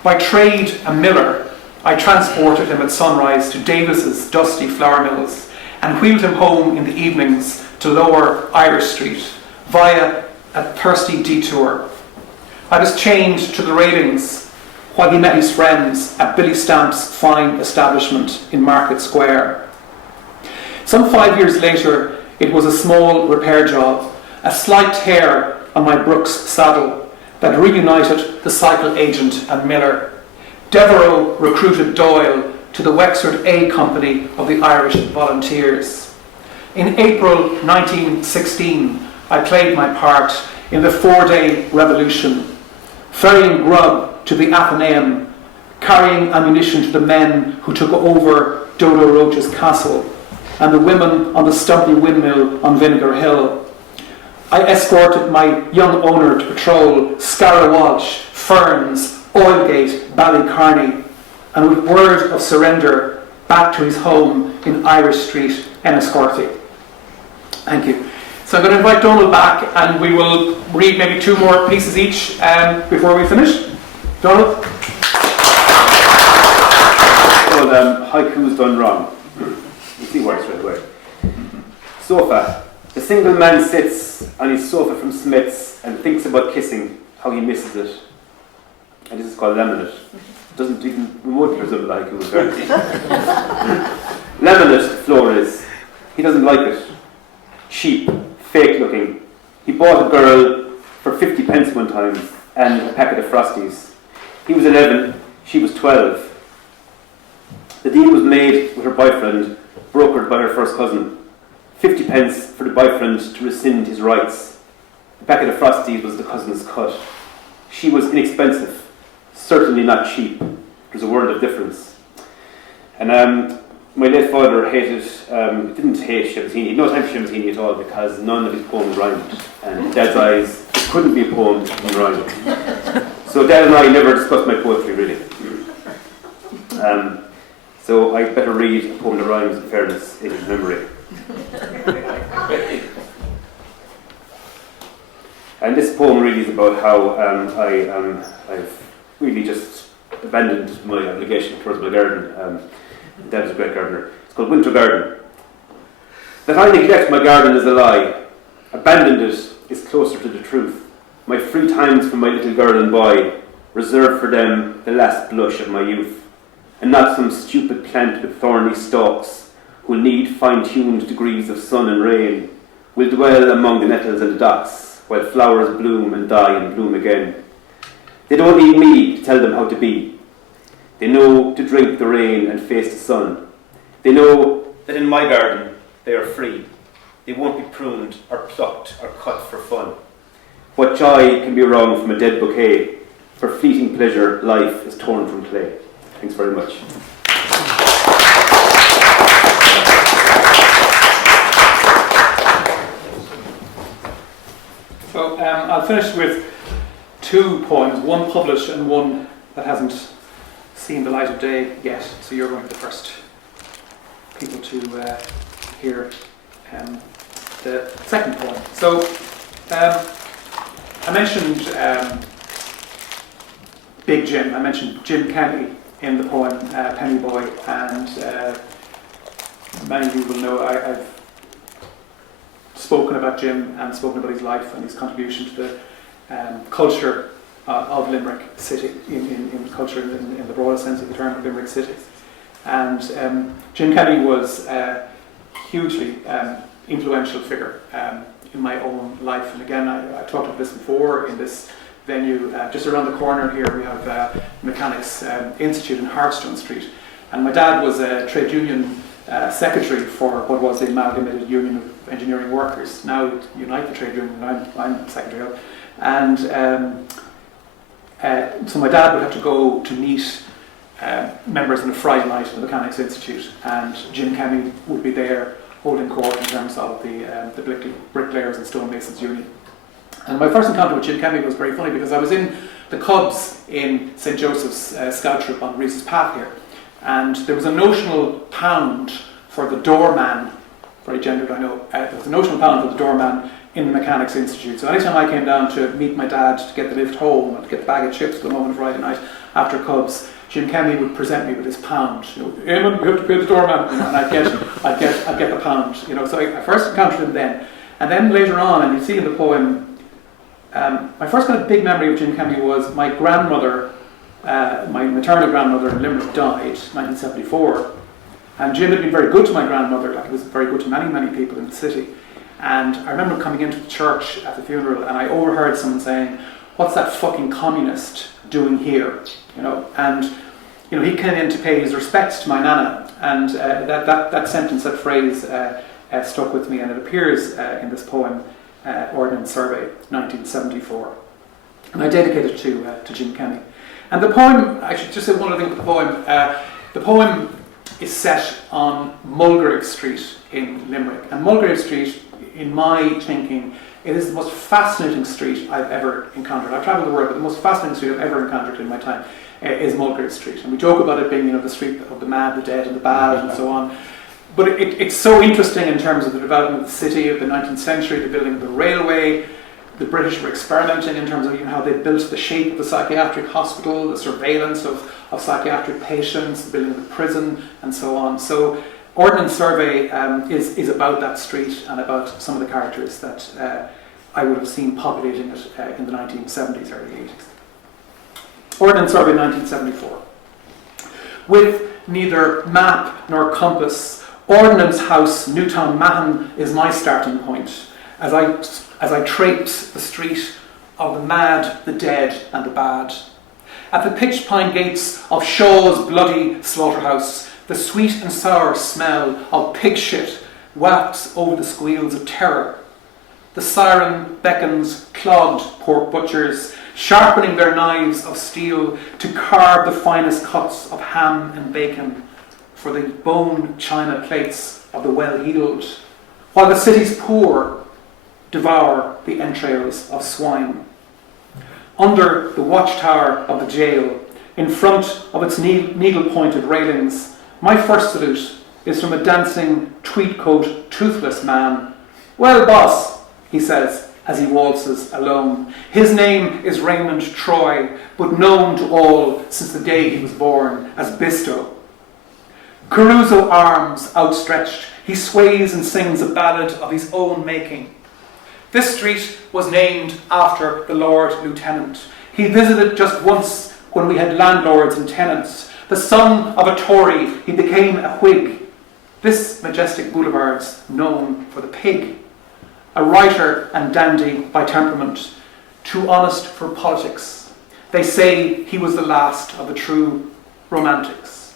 By trade a miller, I transported him at sunrise to Davis's dusty flour mills and wheeled him home in the evenings to Lower Irish Street via a thirsty detour. I was chained to the railings while he met his friends at Billy Stamp's fine establishment in Market Square. Some 5 years later, it was a small repair job, a slight tear on my Brooks saddle that reunited the cycle agent and miller. Devereux recruited Doyle to the Wexford A Company of the Irish Volunteers. In April 1916, I played my part in the 4-day revolution, ferrying grub to the Athenaeum, carrying ammunition to the men who took over Dodo Roach's castle, and the women on the stumpy windmill on Vinegar Hill. I escorted my young owner to patrol Scarrawalsh, Ferns, Oilgate, Ballycarney, and with word of surrender back to his home in Irish Street, Enniscorthy. Thank you. So I'm going to invite Donal back and we will read maybe 2 more pieces each before we finish. Donal? Well, haiku's done wrong. You see words right away. Sofa. The single man sits on his sofa from Smith's and thinks about kissing, how he misses it. And this is called Laminate. doesn't even remotely resemble like it was very laminate the floor is. He doesn't like it. Cheap, fake looking. He bought a girl for 50 pence one time and a packet of Frosties. He was 11, she was 12. The deal was made with her boyfriend, brokered by her first cousin. 50 pence for the boyfriend to rescind his rights. The packet of Frosties was the cousin's cut. She was inexpensive, certainly not cheap. There's a world of difference. And my late father didn't hate Shemsini, no time for Shemsini at all, because none of his poems rhymed. And in Dad's eyes, it couldn't be a poem that didn't rhyme. So Dad and I never discussed my poetry, really. So I better read a poem that rhymes, in fairness, in his memory. And this poem really is about how I've really just abandoned my obligation towards my garden. Dad is a great gardener. It's called Winter Garden. That I neglect my garden is a lie. Abandoned it is closer to the truth. My free times for my little girl and boy, reserved for them the last blush of my youth, and not some stupid plant with thorny stalks, who'll need fine-tuned degrees of sun and rain, will dwell among the nettles and the docks, while flowers bloom and die and bloom again. They don't need me to tell them how to be. They know to drink the rain and face the sun. They know that in my garden they are free. They won't be pruned or plucked or cut for fun. What joy can be wrung from a dead bouquet? For fleeting pleasure, life is torn from clay. Thanks very much. So I'll finish with two poems, one published and one that hasn't seen the light of day yet. So you're going to be the first people to hear the second poem. So I mentioned Big Jim. I mentioned Jim Kenny in the poem Penny Boy, and many of you will know I've spoken about Jim and spoken about his life and his contribution to the culture of Limerick City, in culture in the broadest sense of the term, of Limerick City. And Jim Kenny was a hugely influential figure in my own life. And again, I talked about this before in this venue. Just around the corner here we have Mechanics Institute in Hartstone Street. And my dad was a trade union secretary for what was the Amalgamated Union of Engineering Workers, now Unite the Trade Union, I'm secretary of. And so my dad would have to go to meet members on a Friday night at the Mechanics Institute, and Jim Kenny would be there holding court in terms of the Bricklayers and Stonemasons Union. And my first encounter with Jim Kenny was very funny, because I was in the Cubs in St. Joseph's Scout Troop on Reese's Path here, and there was a notional pound for the doorman, very gendered I know, there was a notional pound for the doorman in the Mechanics Institute. So anytime I came down to meet my dad to get the lift home and to get the bag of chips going home on a Friday night after Cubs, Jim Kenny would present me with his pound. You know, Eamon, you have to pay the doorman, you know, and I'd get the pound. You know, so I first encountered him then, and then later on, and you see in the poem, my first kind of big memory of Jim Kenny was my grandmother, my maternal grandmother in Limerick died, 1974, and Jim had been very good to my grandmother, like he was very good to many, many people in the city. And I remember coming into the church at the funeral, and I overheard someone saying, "What's that fucking communist doing here?" You know, and you know, he came in to pay his respects to my nana, and that sentence, that phrase, stuck with me, and it appears in this poem, Ordnance Survey, 1974, and I dedicate it to Jim Kenny. And the poem, I should just say one other thing about the poem. The poem is set on Mulgrave Street in Limerick, and Mulgrave Street, in my thinking, it is the most fascinating street I've ever encountered. I've travelled the world, but the most fascinating street I've ever encountered in my time is Mulgrave Street. And we joke about it being, you know, the street of the mad, the dead, and the bad, and so on. But it's so interesting in terms of the development of the city of the 19th century, the building of the railway. The British were experimenting in terms of, you know, how they built the shape of the psychiatric hospital, the surveillance of psychiatric patients, the building of the prison, and so on. So Ordnance Survey is about that street and about some of the characters that I would have seen populating it in the 1970s, early 80s. Ordnance Survey 1974. with neither map nor compass. Ordnance House, Newtown Mahon is my starting point as I traipse the street of the mad, the dead and the bad. At the pitch pine gates of Shaw's bloody slaughterhouse, the sweet and sour smell of pig shit wafts over the squeals of terror. The siren beckons clogged pork butchers, sharpening their knives of steel to carve the finest cuts of ham and bacon for the bone china plates of the well-heeled, while the city's poor devour the entrails of swine. Under the watchtower of the jail, in front of its needle-pointed railings, my first salute is from a dancing, tweed-coat, toothless man. "Well, boss," he says as he waltzes alone. His name is Raymond Troy, but known to all since the day he was born as Bisto. Caruso arms outstretched, he sways and sings a ballad of his own making. This street was named after the Lord Lieutenant. He visited just once when we had landlords and tenants. The son of a Tory, he became a Whig. This majestic boulevard's known for the pig. A writer and dandy by temperament, too honest for politics. They say he was the last of the true romantics.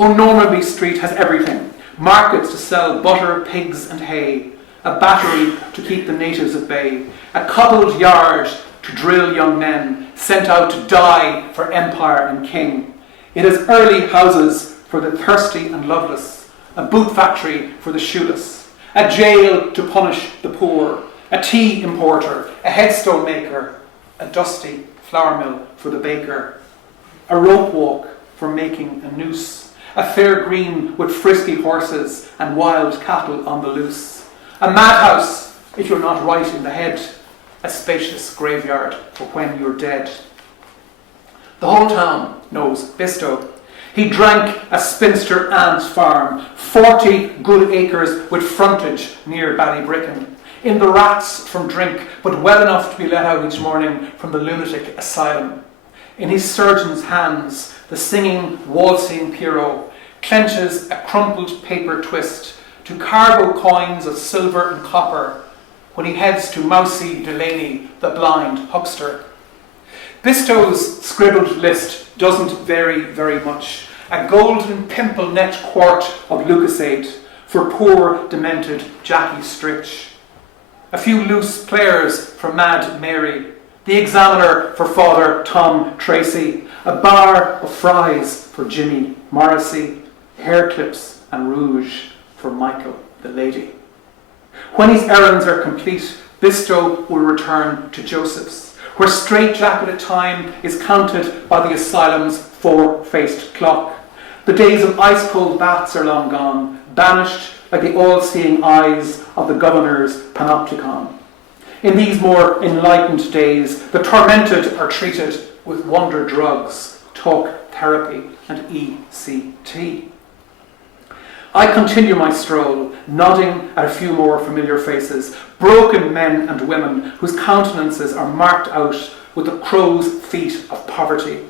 O'Normanby Street has everything. Markets to sell butter, pigs and hay. A battery to keep the natives at bay. A cobbled yard to drill young men sent out to die for empire and king. It has early houses for the thirsty and loveless. A boot factory for the shoeless. A jail to punish the poor. A tea importer. A headstone maker. A dusty flour mill for the baker. A rope walk for making a noose. A fair green with frisky horses and wild cattle on the loose. A madhouse if you're not right in the head. A spacious graveyard for when you're dead. The whole town knows Bisto. He drank a spinster aunt's farm, 40 good acres with frontage near Ballybricken. In the rats from drink, but well enough to be let out each morning from the lunatic asylum. In his surgeon's hands, the singing, waltzing Pierrot clenches a crumpled paper twist to cargo coins of silver and copper when he heads to Mousy Delaney, the blind huckster. Bisto's scribbled list doesn't vary very much. A golden pimple-net quart of Lucasade for poor, demented Jackie Stritch. A few loose players for Mad Mary. The Examiner for Father Tom Tracy. A bar of fries for Jimmy Morrissey. Hair clips and rouge for Michael the lady. When his errands are complete, Bisto will return to Joseph's, where straitjacketed time is counted by the asylum's four-faced clock. The days of ice-cold baths are long gone, banished like the all-seeing eyes of the governor's panopticon. In these more enlightened days, the tormented are treated with wonder drugs, talk therapy and ECT. I continue my stroll, nodding at a few more familiar faces, broken men and women whose countenances are marked out with the crow's feet of poverty.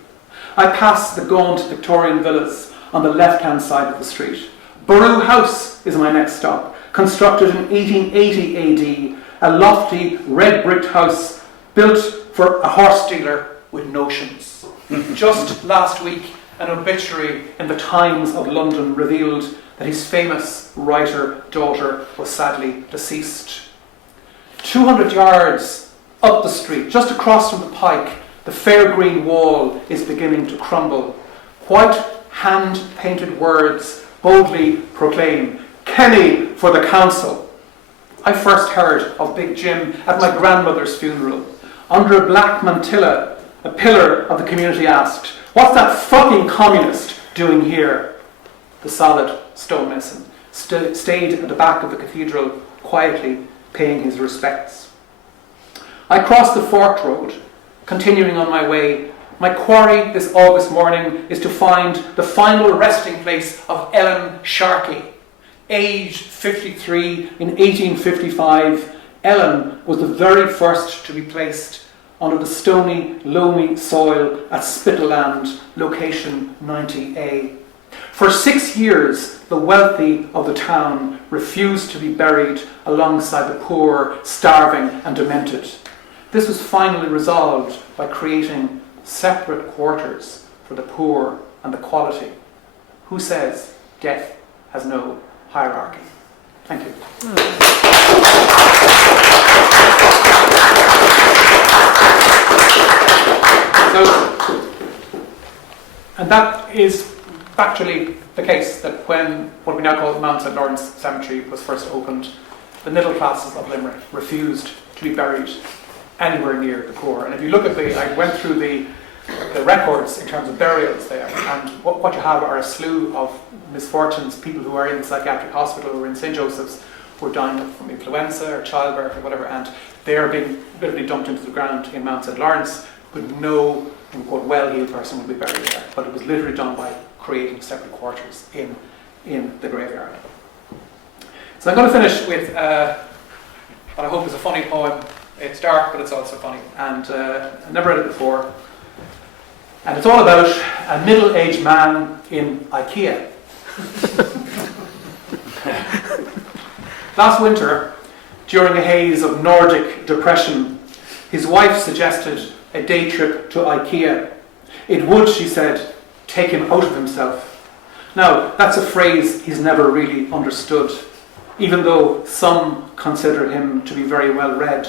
I pass the gaunt Victorian villas on the left-hand side of the street. Boru House is my next stop, constructed in 1880 AD, a lofty red-bricked house built for a horse dealer with notions. Just last week, an obituary in the Times of London revealed that his famous writer-daughter was sadly deceased. 200 yards up the street, just across from the pike, the fair green wall is beginning to crumble. White hand-painted words boldly proclaim, "Kenny for the council." I first heard of Big Jim at my grandmother's funeral. Under a black mantilla, a pillar of the community asked, "What's that fucking communist doing here?" The solid stonemason stayed at the back of the cathedral, quietly paying his respects. I crossed the Fork Road, continuing on my way. My quarry this August morning is to find the final resting place of Ellen Sharkey. Aged 53 in 1855, Ellen was the very first to be placed under the stony, loamy soil at Spittleland, location 90A. For 6 years, the wealthy of the town refused to be buried alongside the poor, starving and demented. This was finally resolved by creating separate quarters for the poor and the quality. Who says death has no hierarchy? Thank you. And that is factually the case, that when what we now call the Mount St. Lawrence Cemetery was first opened, the middle classes of Limerick refused to be buried anywhere near the poor. And if you look at I went through the records in terms of burials there, and what you have are a slew of misfortunes, people who are in the psychiatric hospital or in St. Joseph's who are dying from influenza or childbirth or whatever, and they are being literally dumped into the ground in Mount St. Lawrence, but no well-heeled person will be buried there. But it was literally done by creating separate quarters in the graveyard. So I'm going to finish with what I hope is a funny poem. It's dark, but it's also funny, and I've never read it before. And it's all about a middle-aged man in IKEA. Last winter, during a haze of Nordic depression, his wife suggested a day trip to IKEA. It would, she said, take him out of himself. Now, that's a phrase he's never really understood, even though some consider him to be very well read.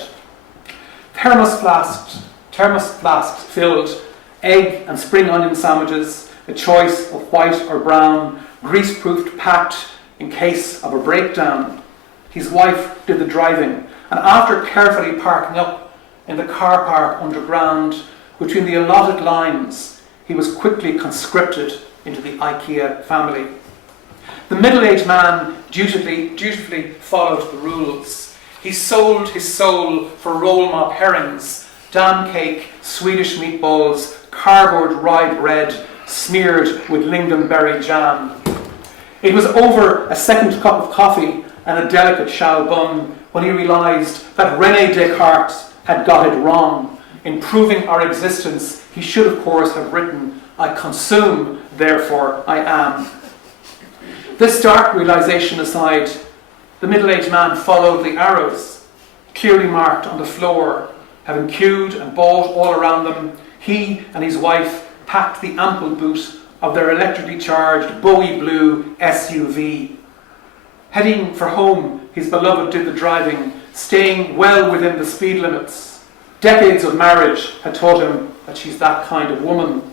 Thermos flasks filled, egg and spring onion sandwiches, a choice of white or brown, grease-proofed, packed in case of a breakdown. His wife did the driving, and after carefully parking up in the car park underground between the allotted lines, he was quickly conscripted into the IKEA family. The middle-aged man dutifully followed the rules. He sold his soul for roll mop herrings, dam cake, Swedish meatballs, cardboard rye bread smeared with lingonberry jam. It was over a second cup of coffee and a delicate chal bun when he realised that René Descartes had got it wrong. In proving our existence, he should of course have written, I consume, therefore I am. This stark realisation aside, the middle-aged man followed the arrows, clearly marked on the floor. Having queued and bought all around them, he and his wife packed the ample boot of their electrically charged Bowie blue SUV. Heading for home, his beloved did the driving, staying well within the speed limits. Decades of marriage had taught him that she's that kind of woman.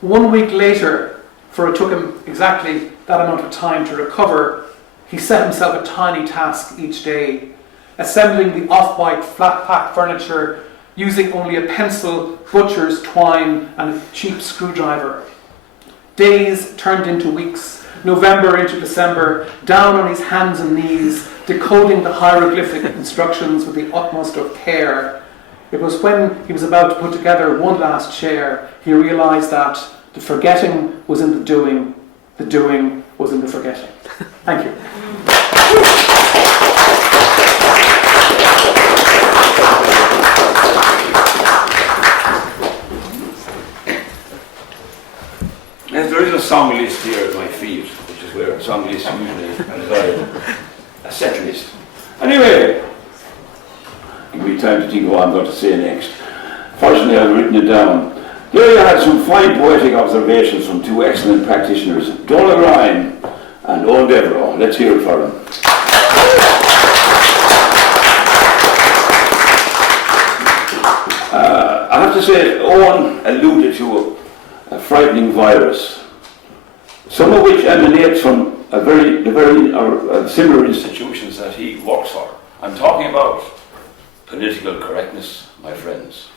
1 week later, for it took him exactly that amount of time to recover, he set himself a tiny task each day, assembling the off-white flat-pack furniture using only a pencil, butcher's twine and a cheap screwdriver. Days turned into weeks, November into December, down on his hands and knees, decoding the hieroglyphic instructions with the utmost of care. It was when he was about to put together one last chair, he realised that the forgetting was in the doing was in the forgetting. Thank you. Yes, there is a song list here at my feet, which is where a song list usually reside. A set list. Anyway, give me time to think what I'm going to say next. Fortunately, I've written it down. Here you had some fine poetic observations from two excellent practitioners, Donal Ryan and Eoin Devereux. Let's hear it for them. I have to say, Eoin alluded to a frightening virus, some of which emanates from similar institutions that he works for. I'm talking about political correctness, my friends.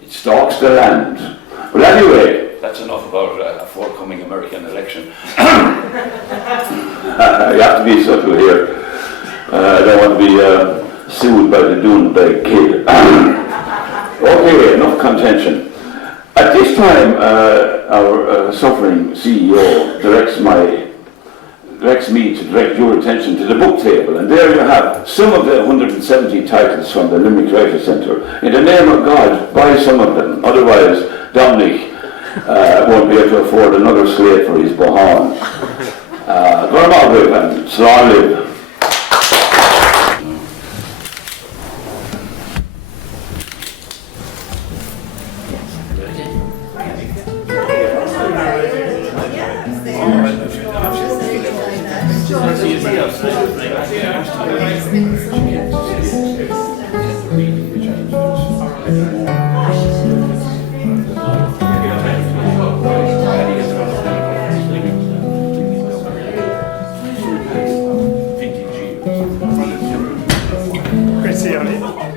It stalks the land. But anyway, that's enough about a forthcoming American election. You have to be subtle here. I don't want to be sued by the Doonbeg kid. Okay, enough contention. At this time, our suffering CEO directs my directs me to direct your attention to the book table, and there you have some of the 170 titles from the Limerick Writers' Centre. In the name of God, buy some of them, otherwise Dominic won't be able to afford another slate for his Bohan. Gormagriv and Slálib. Grazie.